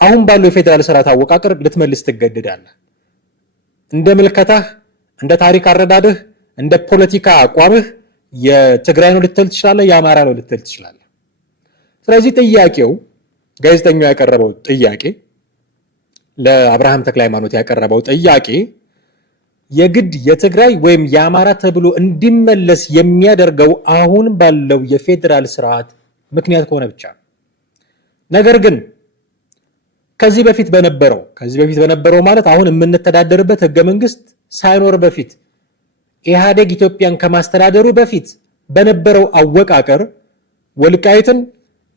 አሁን ባለው የፌዴራል ስርዓት አወቃቀር ልትመልስ ትገደዳለህ። እንደ ምልከታህ፣ እንደ ታሪክ አረዳድህ፣ እንደ ፖለቲካ አቋምህ የትግራይ ነው ልትል ትችላለህ፣ የአማራ ነው ልትል ትችላለህ። ስለዚህ ጥያቄው ጋዜጠኛው ያቀረበው ጥያቄ ለአብርሃም ተክለሃይማኖት ያቀረበው ጥያቄ የግድ የትግራይ ወይም የአማራ ተብሎ እንዲመለስ የሚያደርገው አሁን ባለው የፌዴራል ስርዓት ምክንያት ከሆነ ብቻ ነው። ነገር ግን ከዚህ በፊት በነበረው ማለት አሁን የምንተዳደርበት ህገ መንግስት ሳይኖር በፊት ኢህአዴግ ኢትዮጵያን ከማስተዳደሩ በፊት በነበረው አወቃቀር ወልቃይትን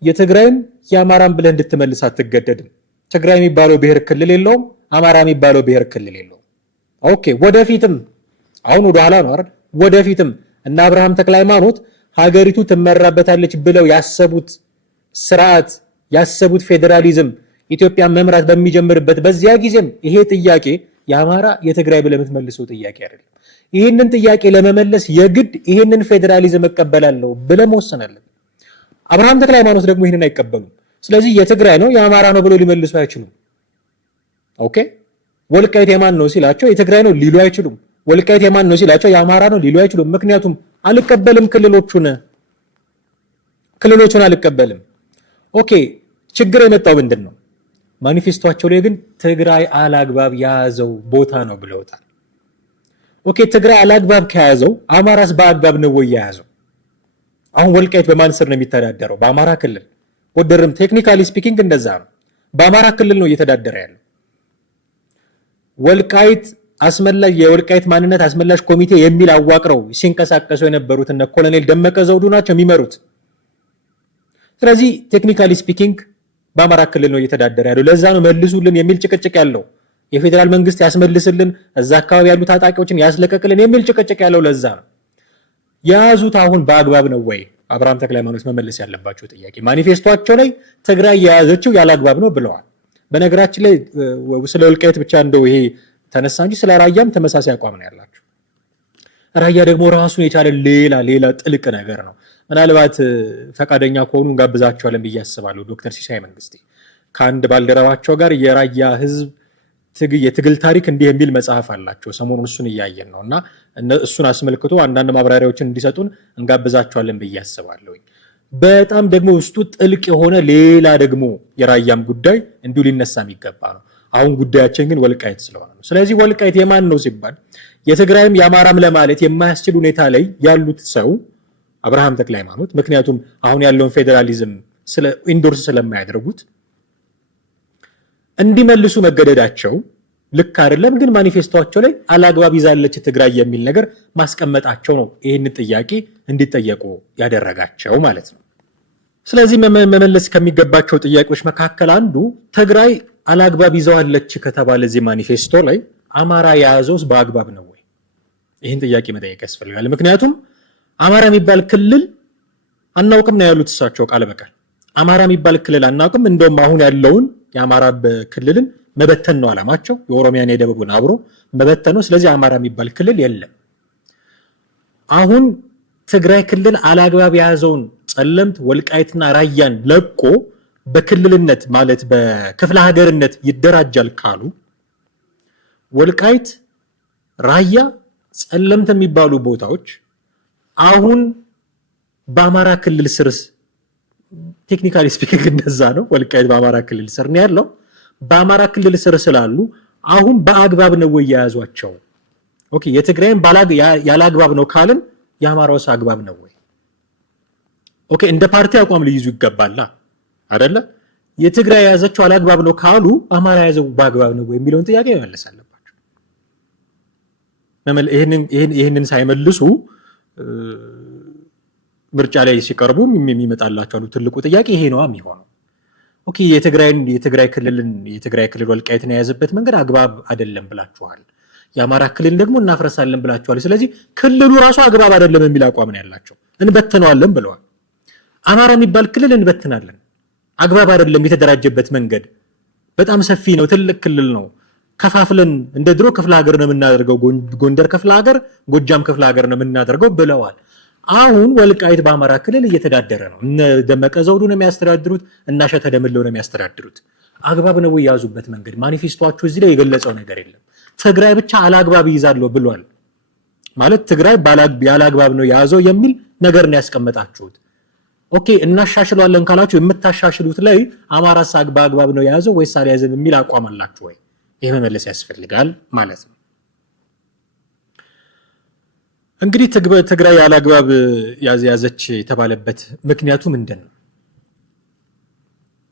የትግራይም የአማራም ብለህ እንድትመልስ አትገደድም። ትግራይ የሚባለው ብሔር ክልል የለውም፣ አማራ የሚባለው ብሔር ክልል የለውም። ኦኬ ወደፊትም አሁን ወደ ኋላ ነው አይደል? ወደፊትም እና አብርሃም ተክለሃይማኖት ሀገሪቱ ትመራበታለች ብለው ያሰቡት ስርዓት ያሰቡት ፌዴራሊዝም ኢትዮጵያን መምራት በሚጀምርበት በዚያ ጊዜም ይሄ ጥያቄ የአማራ የትግራይ ብለህ የምትመልሰው ጥያቄ አይደለም። ይህንን ጥያቄ ለመመለስ የግድ ይህንን ፌዴራሊዝም እቀበላለሁ ብለህ መወሰን አለብህ። አብርሃም ተክለሃይማኖት ደግሞ ይህንን አይቀበሉም። ስለዚህ የትግራይ ነው የአማራ ነው ብለው ሊመልሱ አይችሉም። ኦኬ ወልቃይት የማን ነው ሲላቸው የትግራይ ነው ሊሉ አይችሉም። ወልቃይት የማን ነው ሲላቸው የአማራ ነው ሊሉ አይችሉም። ምክንያቱም አልቀበልም ክልሎቹን አልቀበልም። ኦኬ ችግር የመጣው ምንድን ነው? ማኒፌስቶቸው ላይ ግን ትግራይ አላግባብ የያዘው ቦታ ነው ብለውታል። ኦኬ ትግራይ አላግባብ ከያዘው አማራስ በአግባብ ነው ወይ የያዘው? አሁን ወልቃይት በማን ስር ነው የሚተዳደረው? በአማራ ክልል። ወደርም ቴክኒካሊ ስፒኪንግ እንደዛ ነው። በአማራ ክልል ነው እየተዳደረ ያለው። ወልቃይት አስመላሽ የወልቃይት ማንነት አስመላሽ ኮሚቴ የሚል አዋቅረው ሲንቀሳቀሱ የነበሩት እነ ኮሎኔል ደመቀ ዘውዱ ናቸው የሚመሩት። ስለዚህ ቴክኒካሊ ስፒኪንግ በአማራ ክልል ነው እየተዳደረ ያለው። ለዛ ነው መልሱልን የሚል ጭቅጭቅ ያለው። የፌዴራል መንግስት ያስመልስልን፣ እዛ አካባቢ ያሉ ታጣቂዎችን ያስለቀቅልን የሚል ጭቅጭቅ ያለው ለዛ ነው። የያዙት አሁን በአግባብ ነው ወይ? አብርሃም ተክለሃይማኖት መመለስ ያለባቸው ጥያቄ። ማኒፌስቶቸው ላይ ትግራይ የያዘችው ያለ አግባብ ነው ብለዋል። በነገራችን ላይ ስለ ወልቃይት ብቻ እንደው ይሄ ተነሳ እንጂ ስለ ራያም ተመሳሳይ አቋም ነው ያላቸው። ራያ ደግሞ ራሱን የቻለ ሌላ ጥልቅ ነገር ነው። ምናልባት ፈቃደኛ ከሆኑ እንጋብዛቸዋለን ብዬ አስባለሁ። ዶክተር ሲሳይ መንግስቴ ከአንድ ባልደረባቸው ጋር የራያ ህዝብ የትግል ታሪክ እንዲህ የሚል መጽሐፍ አላቸው። ሰሞኑን እሱን እያየን ነው እና እሱን አስመልክቶ አንዳንድ ማብራሪያዎችን እንዲሰጡን እንጋብዛቸዋለን ብዬ አስባለሁ። በጣም ደግሞ ውስጡ ጥልቅ የሆነ ሌላ ደግሞ የራያም ጉዳይ እንዲሁ ሊነሳ የሚገባ ነው። አሁን ጉዳያችን ግን ወልቃይት ስለሆነ ነው። ስለዚህ ወልቃይት የማን ነው ሲባል የትግራይም የአማራም ለማለት የማያስችል ሁኔታ ላይ ያሉት ሰው አብርሃም ተክለሃይማኖት፣ ምክንያቱም አሁን ያለውን ፌዴራሊዝም ኢንዶርስ ስለማያደርጉት እንዲመልሱ መገደዳቸው ልክ አይደለም። ግን ማኒፌስቶቸው ላይ አላግባብ ይዛለች ትግራይ የሚል ነገር ማስቀመጣቸው ነው ይህን ጥያቄ እንዲጠየቁ ያደረጋቸው ማለት ነው። ስለዚህ መመለስ ከሚገባቸው ጥያቄዎች መካከል አንዱ ትግራይ አላግባብ ይዘዋለች ከተባለ እዚህ ማኒፌስቶ ላይ አማራ የያዘውስ በአግባብ ነው ወይ? ይህን ጥያቄ መጠየቅ ያስፈልጋል። ምክንያቱም አማራ የሚባል ክልል አናውቅም ነው ያሉት እሳቸው ቃል በቃል። አማራ የሚባል ክልል አናውቅም፣ እንደውም አሁን ያለውን የአማራ ክልልን መበተን ነው አላማቸው። የኦሮሚያን የደቡብን አብሮ መበተን ነው። ስለዚህ አማራ የሚባል ክልል የለም። አሁን ትግራይ ክልል አላግባብ የያዘውን ጸለምት፣ ወልቃይትና ራያን ለቆ በክልልነት ማለት በክፍለ ሀገርነት ይደራጃል ካሉ ወልቃይት፣ ራያ፣ ጸለምት የሚባሉ ቦታዎች አሁን በአማራ ክልል ስር ቴክኒካሊ ስፒኪንግ እንደዛ ነው። ወልቃይት በአማራ ክልል ስር ነው ያለው። በአማራ ክልል ስር ስላሉ አሁን በአግባብ ነው ወይ የያዟቸው? ኦኬ የትግራይም ያለ አግባብ ነው ካልን የአማራውስ አግባብ ነው ወይ? ኦኬ እንደ ፓርቲ አቋም ሊይዙ ይገባላ አይደለ? የትግራይ የያዘችው አላግባብ ነው ካሉ አማራ የያዘው በአግባብ ነው ወይ የሚለውን ጥያቄ መመለስ አለባቸው። ይህንን ሳይመልሱ ምርጫ ላይ ሲቀርቡ የሚመጣላቸው ትልቁ ጥያቄ ይሄ ነው የሚሆነው። ኦኬ የትግራይ ክልል ወልቃይትን የያዘበት መንገድ አግባብ አይደለም ብላችኋል። የአማራ ክልል ደግሞ እናፍረሳለን ብላችኋል። ስለዚህ ክልሉ ራሱ አግባብ አይደለም የሚል አቋም ነው ያላቸው። እንበትነዋለን ብለዋል። አማራ የሚባል ክልል እንበትናለን፣ አግባብ አይደለም። የተደራጀበት መንገድ በጣም ሰፊ ነው፣ ትልቅ ክልል ነው። ከፋፍለን እንደ ድሮ ክፍለ ሀገር ነው የምናደርገው፣ ጎንደር ክፍለ ሀገር፣ ጎጃም ክፍለ ሀገር ነው የምናደርገው ብለዋል። አሁን ወልቃይት በአማራ ክልል እየተዳደረ ነው። እነ ደመቀ ዘውዱ ነው የሚያስተዳድሩት፣ እና ሸተ ደምለው ነው የሚያስተዳድሩት። አግባብ ነው የያዙበት መንገድ። ማኒፌስቶአችሁ እዚህ ላይ የገለጸው ነገር የለም። ትግራይ ብቻ አላግባብ ይይዛለሁ ብሏል ማለት ትግራይ ያላግባብ ነው የያዘው የሚል ነገር ነው ያስቀመጣችሁት። ኦኬ እናሻሽለዋለን ካላችሁ የምታሻሽሉት ላይ አማራስ በአግባብ ነው የያዘው ወይስ አልያዘም የሚል አቋም አላችሁ ወይ? ይሄ መመለስ ያስፈልጋል ማለት ነው። እንግዲህ ትግራይ ያላግባብ ያዘች የተባለበት ምክንያቱ ምንድን ነው?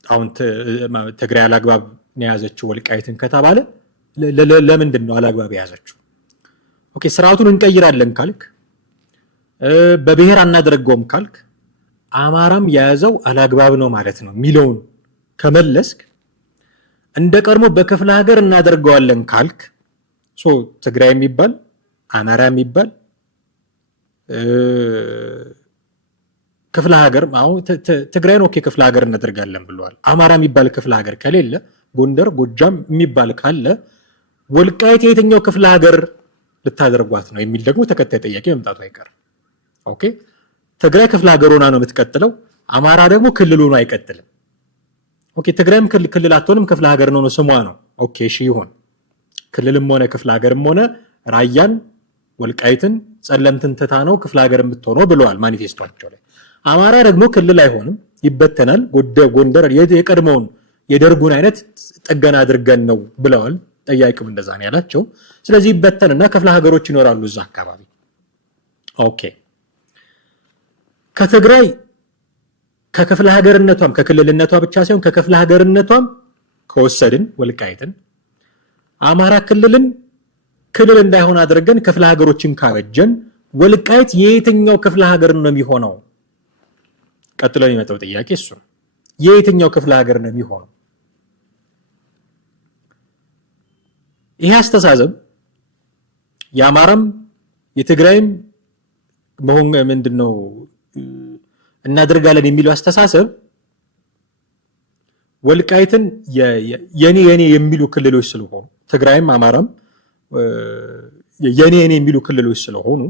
አሁን ትግራይ ያላግባብ ነው የያዘችው ወልቃይትን ከተባለ ለምንድን ነው አላግባብ የያዘችው? ኦኬ ስርዓቱን እንቀይራለን ካልክ፣ በብሔር አናደርገውም ካልክ፣ አማራም የያዘው አላግባብ ነው ማለት ነው የሚለውን ከመለስክ፣ እንደ ቀድሞ በክፍለ ሀገር እናደርገዋለን ካልክ፣ ትግራይ የሚባል አማራ የሚባል ክፍለ ሀገር አሁን ትግራይን ኦኬ ክፍለ ሀገር እናደርጋለን ብለዋል። አማራ የሚባል ክፍለ ሀገር ከሌለ፣ ጎንደር ጎጃም የሚባል ካለ ወልቃይት የትኛው ክፍለ ሀገር ልታደርጓት ነው የሚል ደግሞ ተከታይ ጥያቄ መምጣቱ አይቀርም። ኦኬ ትግራይ ክፍለ ሀገር ሆና ነው የምትቀጥለው፣ አማራ ደግሞ ክልል ሆኖ አይቀጥልም። ኦኬ ትግራይም ክልል አትሆንም፣ ክፍለ ሀገር ነው ስሟ ነው። ኦኬ እሺ ይሁን። ክልልም ሆነ ክፍለ ሀገርም ሆነ ራያን ወልቃይትን ጸለምትን ትታ ነው ክፍለ ሀገር የምትሆነው ብለዋል ማኒፌስቶቸው ላይ። አማራ ደግሞ ክልል አይሆንም ይበተናል፣ ጎንደር የቀድሞውን የደርጉን አይነት ጥገና አድርገን ነው ብለዋል። ጠያቂው እንደዛ ነው ያላቸው። ስለዚህ ይበተንና ክፍለ ሀገሮች ይኖራሉ እዛ አካባቢ። ኦኬ ከትግራይ ከክፍለ ሀገርነቷም ከክልልነቷ ብቻ ሳይሆን ከክፍለ ሀገርነቷም ከወሰድን ወልቃይትን አማራ ክልልን ክልል እንዳይሆን አድርገን ክፍለ ሀገሮችን ካበጀን ወልቃይት የየትኛው ክፍለ ሀገር ነው የሚሆነው? ቀጥሎ የሚመጣው ጥያቄ እሱ ነው። የየትኛው ክፍለ ሀገር ነው የሚሆነው? ይሄ አስተሳሰብ የአማራም የትግራይም መሆን ምንድነው እናደርጋለን የሚለው አስተሳሰብ ወልቃይትን የኔ የሚሉ ክልሎች ስለሆኑ ትግራይም አማራም የኔ የሚሉ ክልሎች ስለሆኑ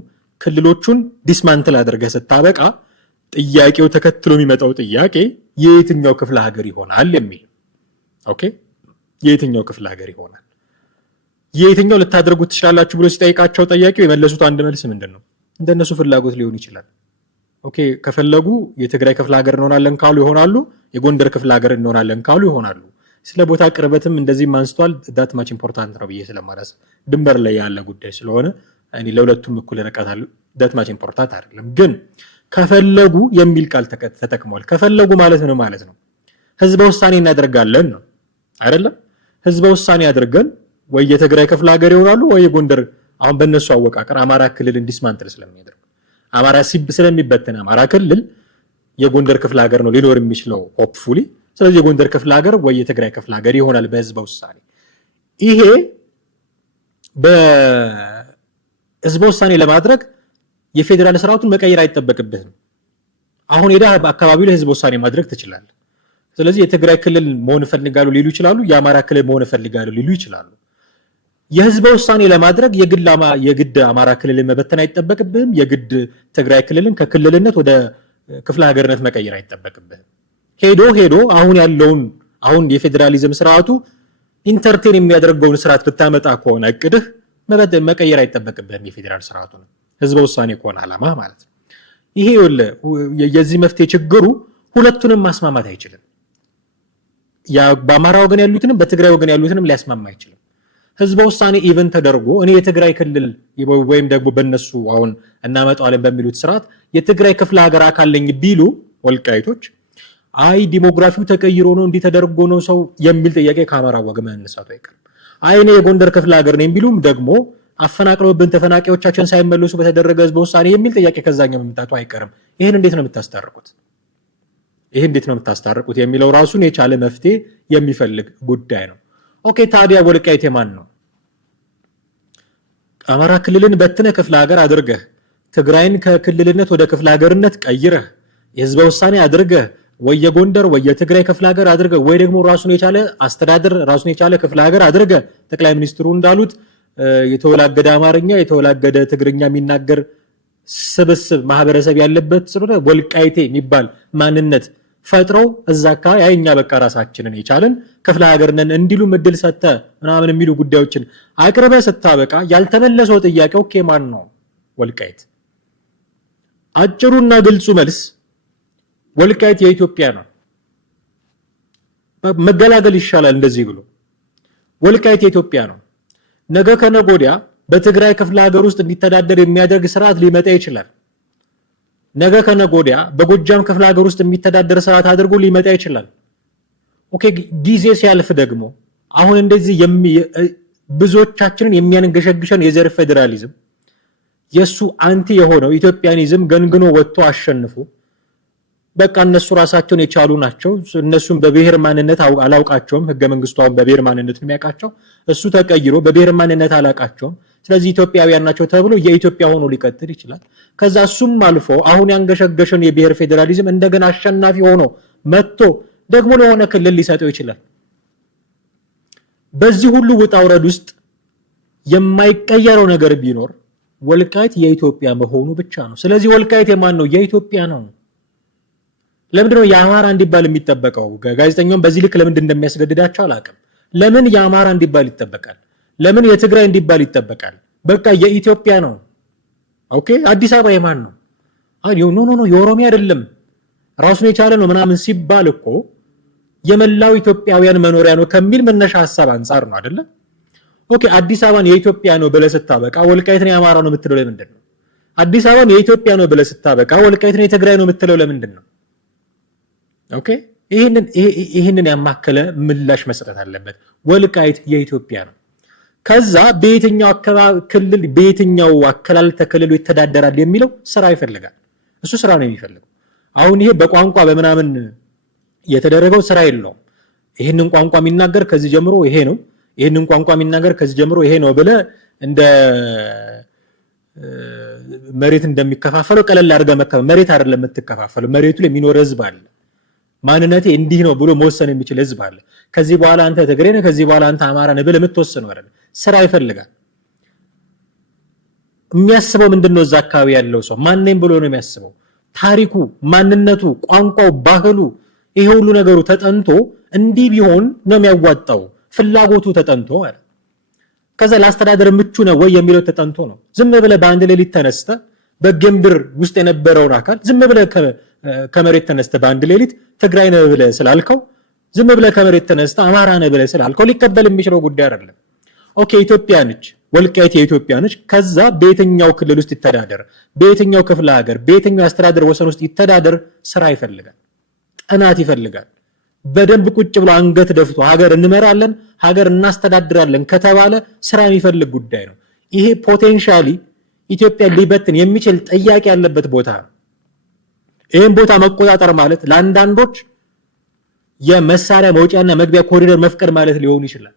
ክልሎቹን ዲስማንትል አድርገህ ስታበቃ ጥያቄው ተከትሎ የሚመጣው ጥያቄ የየትኛው ክፍለ ሀገር ይሆናል የሚል። ኦኬ የየትኛው ክፍለ ሀገር ይሆናል? የየትኛው ልታደርጉት ትችላላችሁ ብሎ ሲጠይቃቸው ጠያቂው የመለሱት አንድ መልስ ምንድነው? እንደነሱ ፍላጎት ሊሆን ይችላል። ኦኬ ከፈለጉ የትግራይ ክፍለ ሀገር እንሆናለን ካሉ ይሆናሉ፣ የጎንደር ክፍለ ሀገር እንሆናለን ካሉ ይሆናሉ። ስለ ቦታ ቅርበትም እንደዚህም አንስቷል። ዳት ማች ኢምፖርታንት ነው ብዬ ስለማላስብ ድንበር ላይ ያለ ጉዳይ ስለሆነ እኔ ለሁለቱም እኩል ርቀት አለ። ዳት ማች ኢምፖርታንት አይደለም። ግን ከፈለጉ የሚል ቃል ተጠቅመዋል። ከፈለጉ ማለት ነው ማለት ነው ህዝበ ውሳኔ እናደርጋለን ነው አይደለም? ህዝበ ውሳኔ አድርገን ወይ የትግራይ ክፍለ ሀገር ይሆናሉ ወይ የጎንደር። አሁን በእነሱ አወቃቀር አማራ ክልልን ዲስማንትል ስለሚያደርግ አማራ ስለሚበተን አማራ ክልል የጎንደር ክፍለ ሀገር ነው ሊኖር የሚችለው ሆፕፉሊ። ስለዚህ የጎንደር ክፍለ ሀገር ወይ የትግራይ ክፍለ ሀገር ይሆናል በህዝበ ውሳኔ። ይሄ በህዝበ ውሳኔ ለማድረግ የፌዴራል ስርዓቱን መቀየር አይጠበቅብህም። አሁን ሄዳ በአካባቢው ላይ ህዝበ ውሳኔ ማድረግ ትችላለህ። ስለዚህ የትግራይ ክልል መሆን እፈልጋለሁ ሊሉ ይችላሉ፣ የአማራ ክልል መሆን እፈልጋለሁ ሊሉ ይችላሉ። የህዝበ ውሳኔ ለማድረግ የግድ አማራ ክልልን መበተን አይጠበቅብህም። የግድ ትግራይ ክልልን ከክልልነት ወደ ክፍለ ሀገርነት መቀየር አይጠበቅብህም። ሄዶ አሁን የፌዴራሊዝም ስርዓቱ ኢንተርቴን የሚያደርገውን ስርዓት ብታመጣ ከሆነ እቅድህ መቀየር አይጠበቅብህም። የፌዴራል ስርዓቱ ነው ህዝበ ውሳኔ ከሆነ ዓላማ ማለት ነው። ይሄ የዚህ መፍትሄ ችግሩ ሁለቱንም ማስማማት አይችልም። በአማራ ወገን ያሉትንም በትግራይ ወገን ያሉትንም ሊያስማማ አይችልም። ህዝበ ውሳኔ ኢቨን ተደርጎ እኔ የትግራይ ክልል ወይም ደግሞ በነሱ አሁን እናመጣዋለን በሚሉት ስርዓት የትግራይ ክፍለ ሀገር አካል ነኝ ቢሉ ወልቃይቶች አይ ዲሞግራፊው ተቀይሮ ነው እንዲህ ተደርጎ ነው ሰው የሚል ጥያቄ ከአማራ ወገን መነሳቱ አይቀርም። አይ እኔ የጎንደር ክፍለ ሀገር ነኝ ቢሉም ደግሞ አፈናቅለውብን ተፈናቃዮቻችን ሳይመለሱ በተደረገ ህዝበ ውሳኔ የሚል ጥያቄ ከዛኛው መምጣቱ አይቀርም። ይሄን እንዴት ነው የምታስታርቁት? የሚለው ራሱን የቻለ መፍትሄ የሚፈልግ ጉዳይ ነው። ኦኬ ታዲያ ወልቃይት የማን ነው? አማራ ክልልን በትነ ክፍለ ሀገር አድርገህ ትግራይን ከክልልነት ወደ ክፍለ ሀገርነት ቀይረህ የህዝበ ውሳኔ አድርገህ ወይ የጎንደር ወይ የትግራይ ክፍለ ሀገር አድርገህ ወይ ደግሞ ራሱን የቻለ አስተዳደር ራሱን የቻለ ክፍለ ሀገር አድርገህ ጠቅላይ ሚኒስትሩ እንዳሉት የተወላገደ አማርኛ የተወላገደ ትግርኛ የሚናገር ስብስብ ማህበረሰብ ያለበት ስለሆነ ወልቃይቴ የሚባል ማንነት ፈጥረው እዛ አካባቢ አይኛ በቃ ራሳችንን የቻለን ክፍለ ሀገር ነን እንዲሉ ምድል ሰተ ምናምን የሚሉ ጉዳዮችን አቅርበ ስታበቃ ያልተመለሰው ጥያቄ ኦኬ ማን ነው ወልቃይት? አጭሩና ግልጹ መልስ ወልቃይት የኢትዮጵያ ነው። መገላገል ይሻላል እንደዚህ ብሎ ወልቃይት የኢትዮጵያ ነው። ነገ ከነገ ወዲያ በትግራይ ክፍለ ሀገር ውስጥ እንዲተዳደር የሚያደርግ ስርዓት ሊመጣ ይችላል። ነገ ከነገ ወዲያ በጎጃም ክፍለ ሀገር ውስጥ የሚተዳደር ስርዓት አድርጎ ሊመጣ ይችላል። ኦኬ ጊዜ ሲያልፍ ደግሞ አሁን እንደዚህ ብዙዎቻችንን የሚያንገሸግሸን የዘር ፌዴራሊዝም የሱ አንቲ የሆነው ኢትዮጵያኒዝም ገንግኖ ወጥቶ አሸንፎ በቃ እነሱ ራሳቸውን የቻሉ ናቸው፣ እነሱም በብሔር ማንነት አላውቃቸውም፣ ህገ መንግስቱን በብሔር ማንነት ነው የሚያውቃቸው፣ እሱ ተቀይሮ በብሔር ማንነት አላውቃቸውም፣ ስለዚህ ኢትዮጵያውያን ናቸው ተብሎ የኢትዮጵያ ሆኖ ሊቀጥል ይችላል። ከዛ እሱም አልፎ አሁን ያንገሸገሸን የብሔር ፌዴራሊዝም እንደገና አሸናፊ ሆኖ መጥቶ ደግሞ ለሆነ ክልል ሊሰጠው ይችላል። በዚህ ሁሉ ውጣ ውረድ ውስጥ የማይቀየረው ነገር ቢኖር ወልቃይት የኢትዮጵያ መሆኑ ብቻ ነው። ስለዚህ ወልቃይት የማን ነው? የኢትዮጵያ ነው። ለምንድነው የአማራ እንዲባል የሚጠበቀው? ጋዜጠኛውም በዚህ ልክ ለምን እንደሚያስገድዳቸው አላውቅም። ለምን የአማራ እንዲባል ይጠበቃል? ለምን የትግራይ እንዲባል ይጠበቃል? በቃ የኢትዮጵያ ነው። ኦኬ አዲስ አበባ የማን ነው? ኖ የኦሮሚያ አይደለም ራሱን የቻለ ነው ምናምን ሲባል እኮ የመላው ኢትዮጵያውያን መኖሪያ ነው ከሚል መነሻ ሐሳብ አንፃር ነው አይደለ? ኦኬ አዲስ አበባን የኢትዮጵያ ነው ብለህ ስታበቃ ወልቃይትን የአማራ ነው የምትለው ለምንድን ነው? አዲስ አበባን የኢትዮጵያ ነው ብለህ ስታበቃ ወልቃይትን የትግራይ ነው የምትለው ለምንድን ነው? ኦኬ ይህንን ያማከለ ምላሽ መስጠት አለበት። ወልቃይት የኢትዮጵያ ነው። ከዛ በየትኛው አካባቢ ክልል በየትኛው አከላለል ተከልሎ ይተዳደራል የሚለው ስራ ይፈልጋል። እሱ ስራ ነው የሚፈልገው። አሁን ይሄ በቋንቋ በምናምን የተደረገው ስራ የለውም። ይህንን ቋንቋ የሚናገር ከዚህ ጀምሮ ይሄ ነው፣ ይህንን ቋንቋ የሚናገር ከዚህ ጀምሮ ይሄ ነው ብለህ እንደ መሬት እንደሚከፋፈለው ቀለል አድርገህ መሬት አይደለም የምትከፋፈለው። መሬቱ ላይ የሚኖር ህዝብ አለ። ማንነቴ እንዲህ ነው ብሎ መወሰን የሚችል ህዝብ አለ። ከዚህ በኋላ አንተ ትግሬ ነህ፣ ከዚህ በኋላ አንተ አማራ ነህ ብለህ የምትወሰነው አይደለም። ስራ ይፈልጋል። የሚያስበው ምንድነው? እዛ አካባቢ ያለው ሰው ማንነኝ ብሎ ነው የሚያስበው። ታሪኩ፣ ማንነቱ፣ ቋንቋው፣ ባህሉ ይሄ ሁሉ ነገሩ ተጠንቶ እንዲህ ቢሆን ነው የሚያዋጣው። ፍላጎቱ ተጠንቶ ማለት ከዛ ለአስተዳደር ምቹ ነው ወይ የሚለው ተጠንቶ ነው። ዝም ብለህ በአንድ ሌሊት ተነስተህ በጌምድር ውስጥ የነበረውን አካል ዝም ብለህ ከመሬት ተነስተህ በአንድ ሌሊት ትግራይ ነህ ብለህ ስላልከው፣ ዝም ብለህ ከመሬት ተነስተህ አማራ ነህ ብለህ ስላልከው ሊቀበል የሚችለው ጉዳይ አይደለም። ኦኬ ኢትዮጵያ ነች፣ ወልቃይት የኢትዮጵያ ነች። ከዛ በየትኛው ክልል ውስጥ ይተዳደር፣ በየትኛው ክፍለ ሀገር፣ በየትኛው አስተዳደር ወሰን ውስጥ ይተዳደር ስራ ይፈልጋል፣ ጥናት ይፈልጋል። በደንብ ቁጭ ብሎ አንገት ደፍቶ ሀገር እንመራለን፣ ሀገር እናስተዳድራለን ከተባለ ስራ የሚፈልግ ጉዳይ ነው። ይሄ ፖቴንሻሊ ኢትዮጵያ ሊበትን የሚችል ጥያቄ ያለበት ቦታ ነው። ይህን ቦታ መቆጣጠር ማለት ለአንዳንዶች የመሳሪያ መውጫና መግቢያ ኮሪደር መፍቀድ ማለት ሊሆን ይችላል።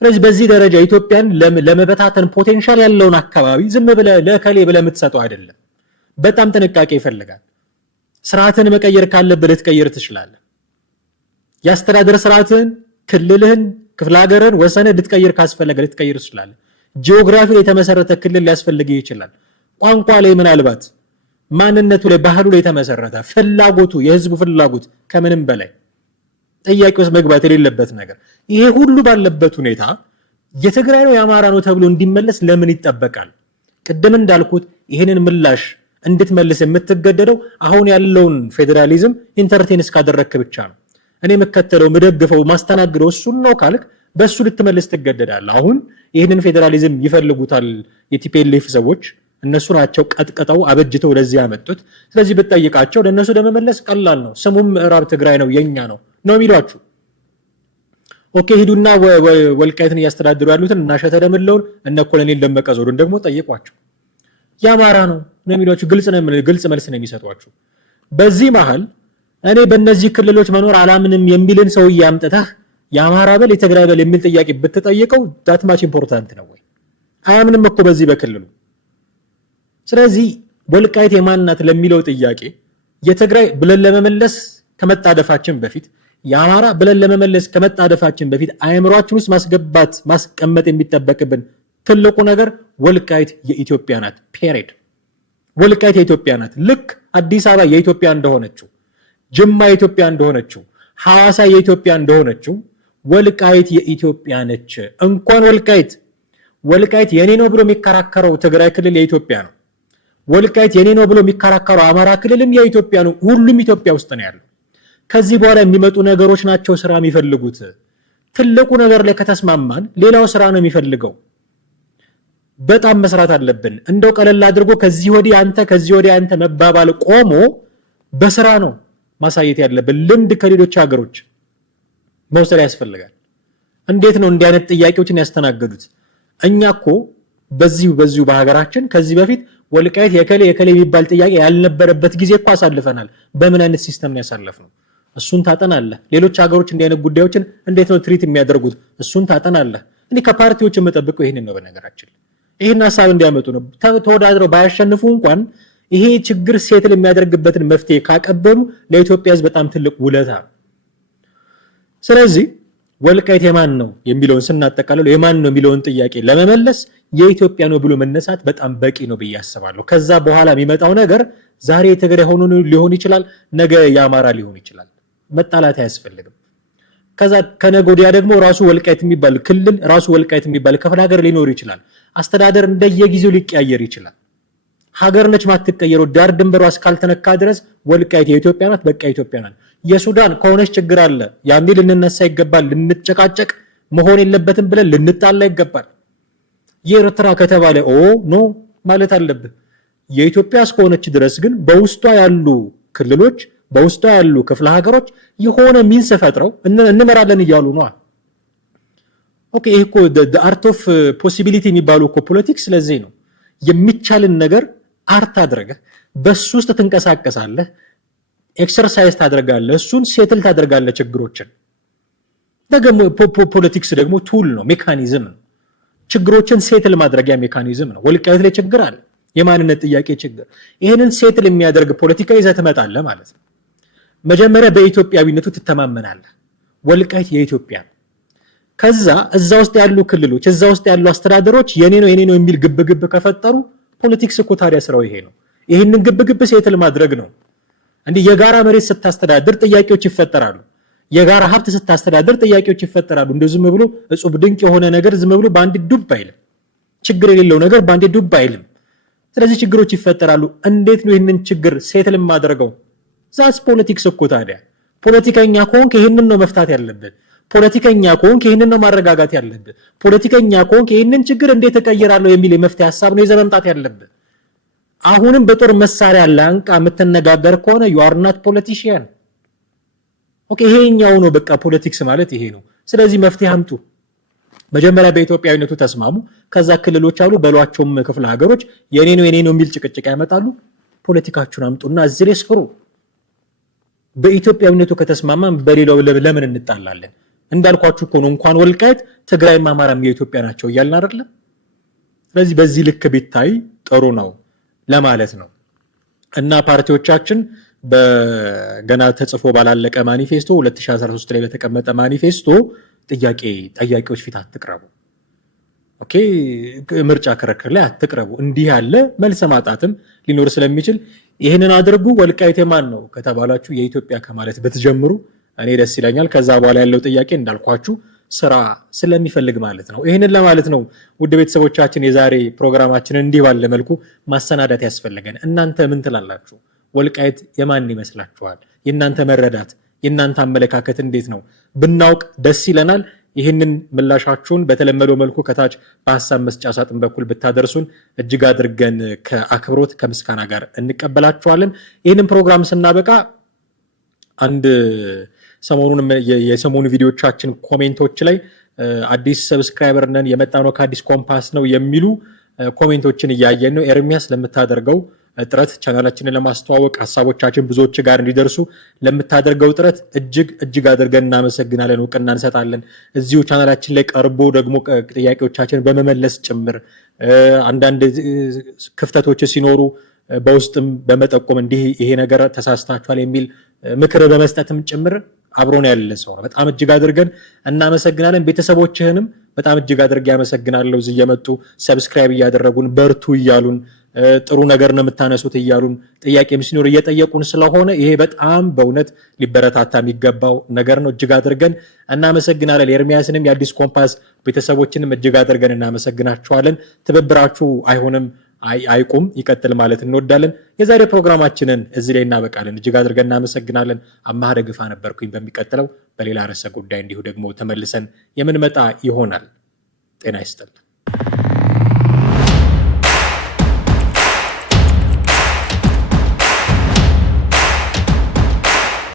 ስለዚህ በዚህ ደረጃ ኢትዮጵያን ለመበታተን ፖቴንሻል ያለውን አካባቢ ዝም ብለህ ለከሌ ብለህ የምትሰጠው አይደለም። በጣም ጥንቃቄ ይፈልጋል። ስርዓትን መቀየር ካለብህ ልትቀይር ትችላለህ። የአስተዳደር ስርዓትን፣ ክልልህን፣ ክፍለ ሀገርን፣ ወሰንህ ልትቀይር ካስፈለገ ልትቀይር ትችላለህ። ጂኦግራፊ ላይ የተመሰረተ ክልል ሊያስፈልግህ ይችላል። ቋንቋ ላይ ምናልባት ማንነቱ ላይ ባህሉ ላይ የተመሰረተ ፍላጎቱ፣ የህዝቡ ፍላጎት ከምንም በላይ ጥያቄ ውስጥ መግባት የሌለበት ነገር። ይሄ ሁሉ ባለበት ሁኔታ የትግራይ ነው የአማራ ነው ተብሎ እንዲመለስ ለምን ይጠበቃል? ቅድም እንዳልኩት ይህንን ምላሽ እንድትመልስ የምትገደደው አሁን ያለውን ፌዴራሊዝም ኢንተርቴን እስካደረክ ብቻ ነው። እኔ የምከተለው ምደግፈው ማስተናግደው እሱን ነው ካልክ በሱ ልትመልስ ትገደዳለህ። አሁን ይህንን ፌዴራሊዝም ይፈልጉታል የቲፒኤልኤፍ ሰዎች። እነሱ ናቸው ቀጥቀጠው አበጅተው ለዚህ ያመጡት። ስለዚህ ብትጠይቃቸው ለነሱ ለመመለስ ቀላል ነው። ስሙም ምዕራብ ትግራይ ነው የኛ ነው የሚሏችሁ። ኦኬ ሂዱና ወልቃይትን እያስተዳድሩ ያሉትን እና ሸተ ደምለውን እነ ኮሎኔል ደመቀ ዘውዱን ደግሞ ጠይቋቸው። የአማራ ነው የሚሏችሁ። ግልጽ መልስ ነው የሚሰጧችሁ። በዚህ መሃል እኔ በእነዚህ ክልሎች መኖር አላምንም የሚልን ሰውዬ አምጥተህ የአማራ በል የትግራይ በል የሚል ጥያቄ ብትጠይቀው ዳትማች ኢምፖርታንት ነው ወይ? አያምንም እኮ በዚህ በክልሉ። ስለዚህ ወልቃይት የማንናት ለሚለው ጥያቄ የትግራይ ብለን ለመመለስ ከመጣደፋችን በፊት የአማራ ብለን ለመመለስ ከመጣደፋችን በፊት አእምሯችን ውስጥ ማስቀመጥ የሚጠበቅብን ትልቁ ነገር ወልቃይት የኢትዮጵያ ናት። ፔሬድ። ወልቃይት የኢትዮጵያ ናት። ልክ አዲስ አበባ የኢትዮጵያ እንደሆነችው፣ ጅማ የኢትዮጵያ እንደሆነችው፣ ሐዋሳ የኢትዮጵያ እንደሆነችው ወልቃይት የኢትዮጵያ ነች። እንኳን ወልቃይት የኔ ነው ብሎ የሚከራከረው ትግራይ ክልል የኢትዮጵያ ነው። ወልቃይት የኔ ነው ብሎ የሚከራከረው አማራ ክልልም የኢትዮጵያ ነው። ሁሉም ኢትዮጵያ ውስጥ ነው ያለው። ከዚህ በኋላ የሚመጡ ነገሮች ናቸው ስራ የሚፈልጉት። ትልቁ ነገር ላይ ከተስማማን ሌላው ስራ ነው የሚፈልገው። በጣም መስራት አለብን። እንደው ቀለል አድርጎ ከዚህ ወዲህ አንተ ከዚህ ወዲህ አንተ መባባል ቆሞ በስራ ነው ማሳየት ያለብን። ልምድ ከሌሎች ሀገሮች መውሰድ ያስፈልጋል። እንዴት ነው እንዲህ አይነት ጥያቄዎችን ያስተናገዱት? እኛ እኮ በዚሁ በሀገራችን ከዚህ በፊት ወልቃይት የከሌ የሚባል ጥያቄ ያልነበረበት ጊዜ እኮ አሳልፈናል። በምን አይነት ሲስተም ነው ያሳለፍነው? እሱን ታጠናለህ። ሌሎች ሀገሮች እንዲህ አይነት ጉዳዮችን እንዴት ነው ትሪት የሚያደርጉት? እሱን ታጠናለህ። እኔ ከፓርቲዎች የምጠብቀው ይሄንን ነው። በነገራችን ይሄን ሐሳብ እንዲያመጡ ነው። ተወዳድረው ባያሸንፉ እንኳን ይሄ ችግር ሴትል የሚያደርግበትን መፍትሄ ካቀበሉ ለኢትዮጵያ ሕዝብ በጣም ትልቅ ውለታ ነው። ስለዚህ ወልቃይት የማን ነው የሚለውን ስናጠቃልለው የማን ነው የሚለውን ጥያቄ ለመመለስ የኢትዮጵያ ነው ብሎ መነሳት በጣም በቂ ነው ብዬ አስባለሁ። ከዛ በኋላ የሚመጣው ነገር ዛሬ የትግራይ ሆኖ ሊሆን ይችላል፣ ነገ የአማራ ሊሆን ይችላል። መጣላት አያስፈልግም። ከዛ ከነገ ወዲያ ደግሞ ራሱ ወልቃይት የሚባል ክልል ራሱ ወልቃይት የሚባል ክፍለ ሀገር ሊኖር ይችላል። አስተዳደር እንደየጊዜው ሊቀያየር ይችላል። ሀገር ነች ማትቀየረው ዳር ድንበሯ እስካልተነካ ድረስ ወልቃይት የኢትዮጵያ ናት፣ በቃ ኢትዮጵያ ናት። የሱዳን ከሆነች ችግር አለ፣ ያኔ ልንነሳ ይገባል፣ ልንጨቃጨቅ መሆን የለበትም ብለን ልንጣላ ይገባል። የኤርትራ ከተባለ ኖ ማለት አለብን። የኢትዮጵያ እስከሆነች ድረስ ግን በውስጧ ያሉ ክልሎች በውስጧ ያሉ ክፍለ ሀገሮች የሆነ ሚንስ ፈጥረው እንመራለን እያሉ ነው። ኦኬ ይሄ እኮ the art of possibility የሚባለው እኮ ፖለቲክስ ስለዚህ ነው። የሚቻልን ነገር አርት አድርገህ በሱ ውስጥ ትንቀሳቀሳለህ፣ ኤክሰርሳይዝ ታደርጋለህ፣ እሱን ሴትል ታደርጋለህ ችግሮችን። ደግሞ ፖለቲክስ ደግሞ ቱል ነው፣ ሜካኒዝም ነው። ችግሮችን ሴትል ማድረጊያ ሜካኒዝም ነው። ወልቃይት ላይ ችግር አለ፣ የማንነት ጥያቄ ችግር። ይሄንን ሴትል የሚያደርግ ፖለቲካ ይዘህ ትመጣለህ ማለት ነው። መጀመሪያ በኢትዮጵያዊነቱ ትተማመናለህ። ወልቃይት የኢትዮጵያ ነው። ከዛ እዛ ውስጥ ያሉ ክልሎች እዛ ውስጥ ያሉ አስተዳደሮች የኔ ነው የሚል ግብግብ ከፈጠሩ ፖለቲክስ እኮ ታዲያ ስራው ይሄ ነው። ይሄንን ግብግብ ሴትል ማድረግ ነው። እንዲህ የጋራ መሬት ስታስተዳድር ጥያቄዎች ይፈጠራሉ። የጋራ ሀብት ስታስተዳድር ጥያቄዎች ይፈጠራሉ። እንደው ዝም ብሎ እጹብ ድንቅ የሆነ ነገር ዝም ብሎ በአንድ ዱብ አይልም። ችግር የሌለው ነገር በአንድ ዱብ አይልም። ስለዚህ ችግሮች ይፈጠራሉ። እንዴት ነው ይሄንን ችግር ሴትል ማድረገው? ዛስ ፖለቲክስ እኮ ታዲያ። ፖለቲከኛ ከሆንክ ይሄንን ነው መፍታት ያለብን። ፖለቲከኛ ከሆንክ ይሄንን ነው ማረጋጋት ያለብን። ፖለቲከኛ ከሆንክ ይሄንን ችግር እንዴት እቀይራለሁ የሚል የመፍትሄ ሐሳብ ነው ይዘህ መምጣት ያለብን። አሁንም በጦር መሳሪያ ላንቃ የምትነጋገር ከሆነ you are not politician። ኦኬ ይሄኛው ነው በቃ ፖለቲክስ ማለት ይሄ ነው። ስለዚህ መፍትሄ አምጡ። መጀመሪያ በኢትዮጵያዊነቱ ተስማሙ። ከዛ ክልሎች አሉ በሏቸውም ክፍለ ሀገሮች የኔ ነው የሚል ጭቅጭቅ ያመጣሉ። ፖለቲካችሁን አምጡና እዚህ ላይ ስሩ። በኢትዮጵያዊነቱ ከተስማማን በሌላው ለምን እንጣላለን? እንዳልኳችሁ እኮ ነው እንኳን ወልቃይት ትግራይም አማራም የኢትዮጵያ ናቸው እያልን አይደለ? ስለዚህ በዚህ ልክ ቢታይ ጥሩ ነው ለማለት ነው። እና ፓርቲዎቻችን በገና ተጽፎ ባላለቀ ማኒፌስቶ 2013 ላይ በተቀመጠ ማኒፌስቶ ጠያቂዎች ፊት አትቅረቡ። ኦኬ ምርጫ ክርክር ላይ አትቅረቡ። እንዲህ ያለ መልስ ማጣትም ሊኖር ስለሚችል ይሄንን አድርጉ። ወልቃይት የማን ነው ከተባላችሁ የኢትዮጵያ ከማለት በተጀምሩ እኔ ደስ ይለኛል። ከዛ በኋላ ያለው ጥያቄ እንዳልኳችሁ ስራ ስለሚፈልግ ማለት ነው። ይሄንን ለማለት ነው ውድ ቤተሰቦቻችን የዛሬ ፕሮግራማችንን እንዲህ ባለ መልኩ ማሰናዳት ያስፈልገን። እናንተ ምን ትላላችሁ? ወልቃይት የማን ይመስላችኋል? የእናንተ መረዳት የእናንተ አመለካከት እንዴት ነው? ብናውቅ ደስ ይለናል። ይህንን ምላሻችሁን በተለመደው መልኩ ከታች በሐሳብ መስጫ ሳጥን በኩል ብታደርሱን እጅግ አድርገን ከአክብሮት ከምስጋና ጋር እንቀበላችኋለን። ይህንን ፕሮግራም ስናበቃ አንድ የሰሞኑ ቪዲዮቻችን ኮሜንቶች ላይ አዲስ ሰብስክራይበር ነን የመጣ ነው ከአዲስ ኮምፓስ ነው የሚሉ ኮሜንቶችን እያየን ነው። ኤርሚያስ ለምታደርገው ጥረት ቻናላችንን ለማስተዋወቅ ሐሳቦቻችን ብዙዎች ጋር እንዲደርሱ ለምታደርገው ጥረት እጅግ አድርገን እናመሰግናለን፣ እውቅና እንሰጣለን። እዚሁ ቻናላችን ላይ ቀርቦ ደግሞ ጥያቄዎቻችን በመመለስ ጭምር አንዳንድ ክፍተቶች ሲኖሩ በውስጥም በመጠቆም እንዲህ ይሄ ነገር ተሳስታችኋል የሚል ምክር በመስጠትም ጭምር አብሮን ያለ ሰው ነው። በጣም እጅግ አድርገን እናመሰግናለን። ቤተሰቦችህንም በጣም እጅግ አድርጌ ያመሰግናለሁ። እዚህ እየመጡ ሰብስክራይብ እያደረጉን በርቱ እያሉን ጥሩ ነገር ነው የምታነሱት እያሉን ጥያቄም ሲኖር እየጠየቁን ስለሆነ ይሄ በጣም በእውነት ሊበረታታ የሚገባው ነገር ነው። እጅግ አድርገን እናመሰግናለን። ኤርሚያስንም የአዲስ ኮምፓስ ቤተሰቦችንም እጅግ አድርገን እናመሰግናችኋለን። ትብብራችሁ አይቁም ይቀጥል ማለት እንወዳለን። የዛሬ ፕሮግራማችንን እዚህ ላይ እናበቃለን። እጅግ አድርገን እናመሰግናለን። አማሃ ደግፋ ነበርኩኝ። በሚቀጥለው በሌላ ርዕሰ ጉዳይ እንዲሁ ደግሞ ተመልሰን የምንመጣ ይሆናል። ጤና ይስጥልን።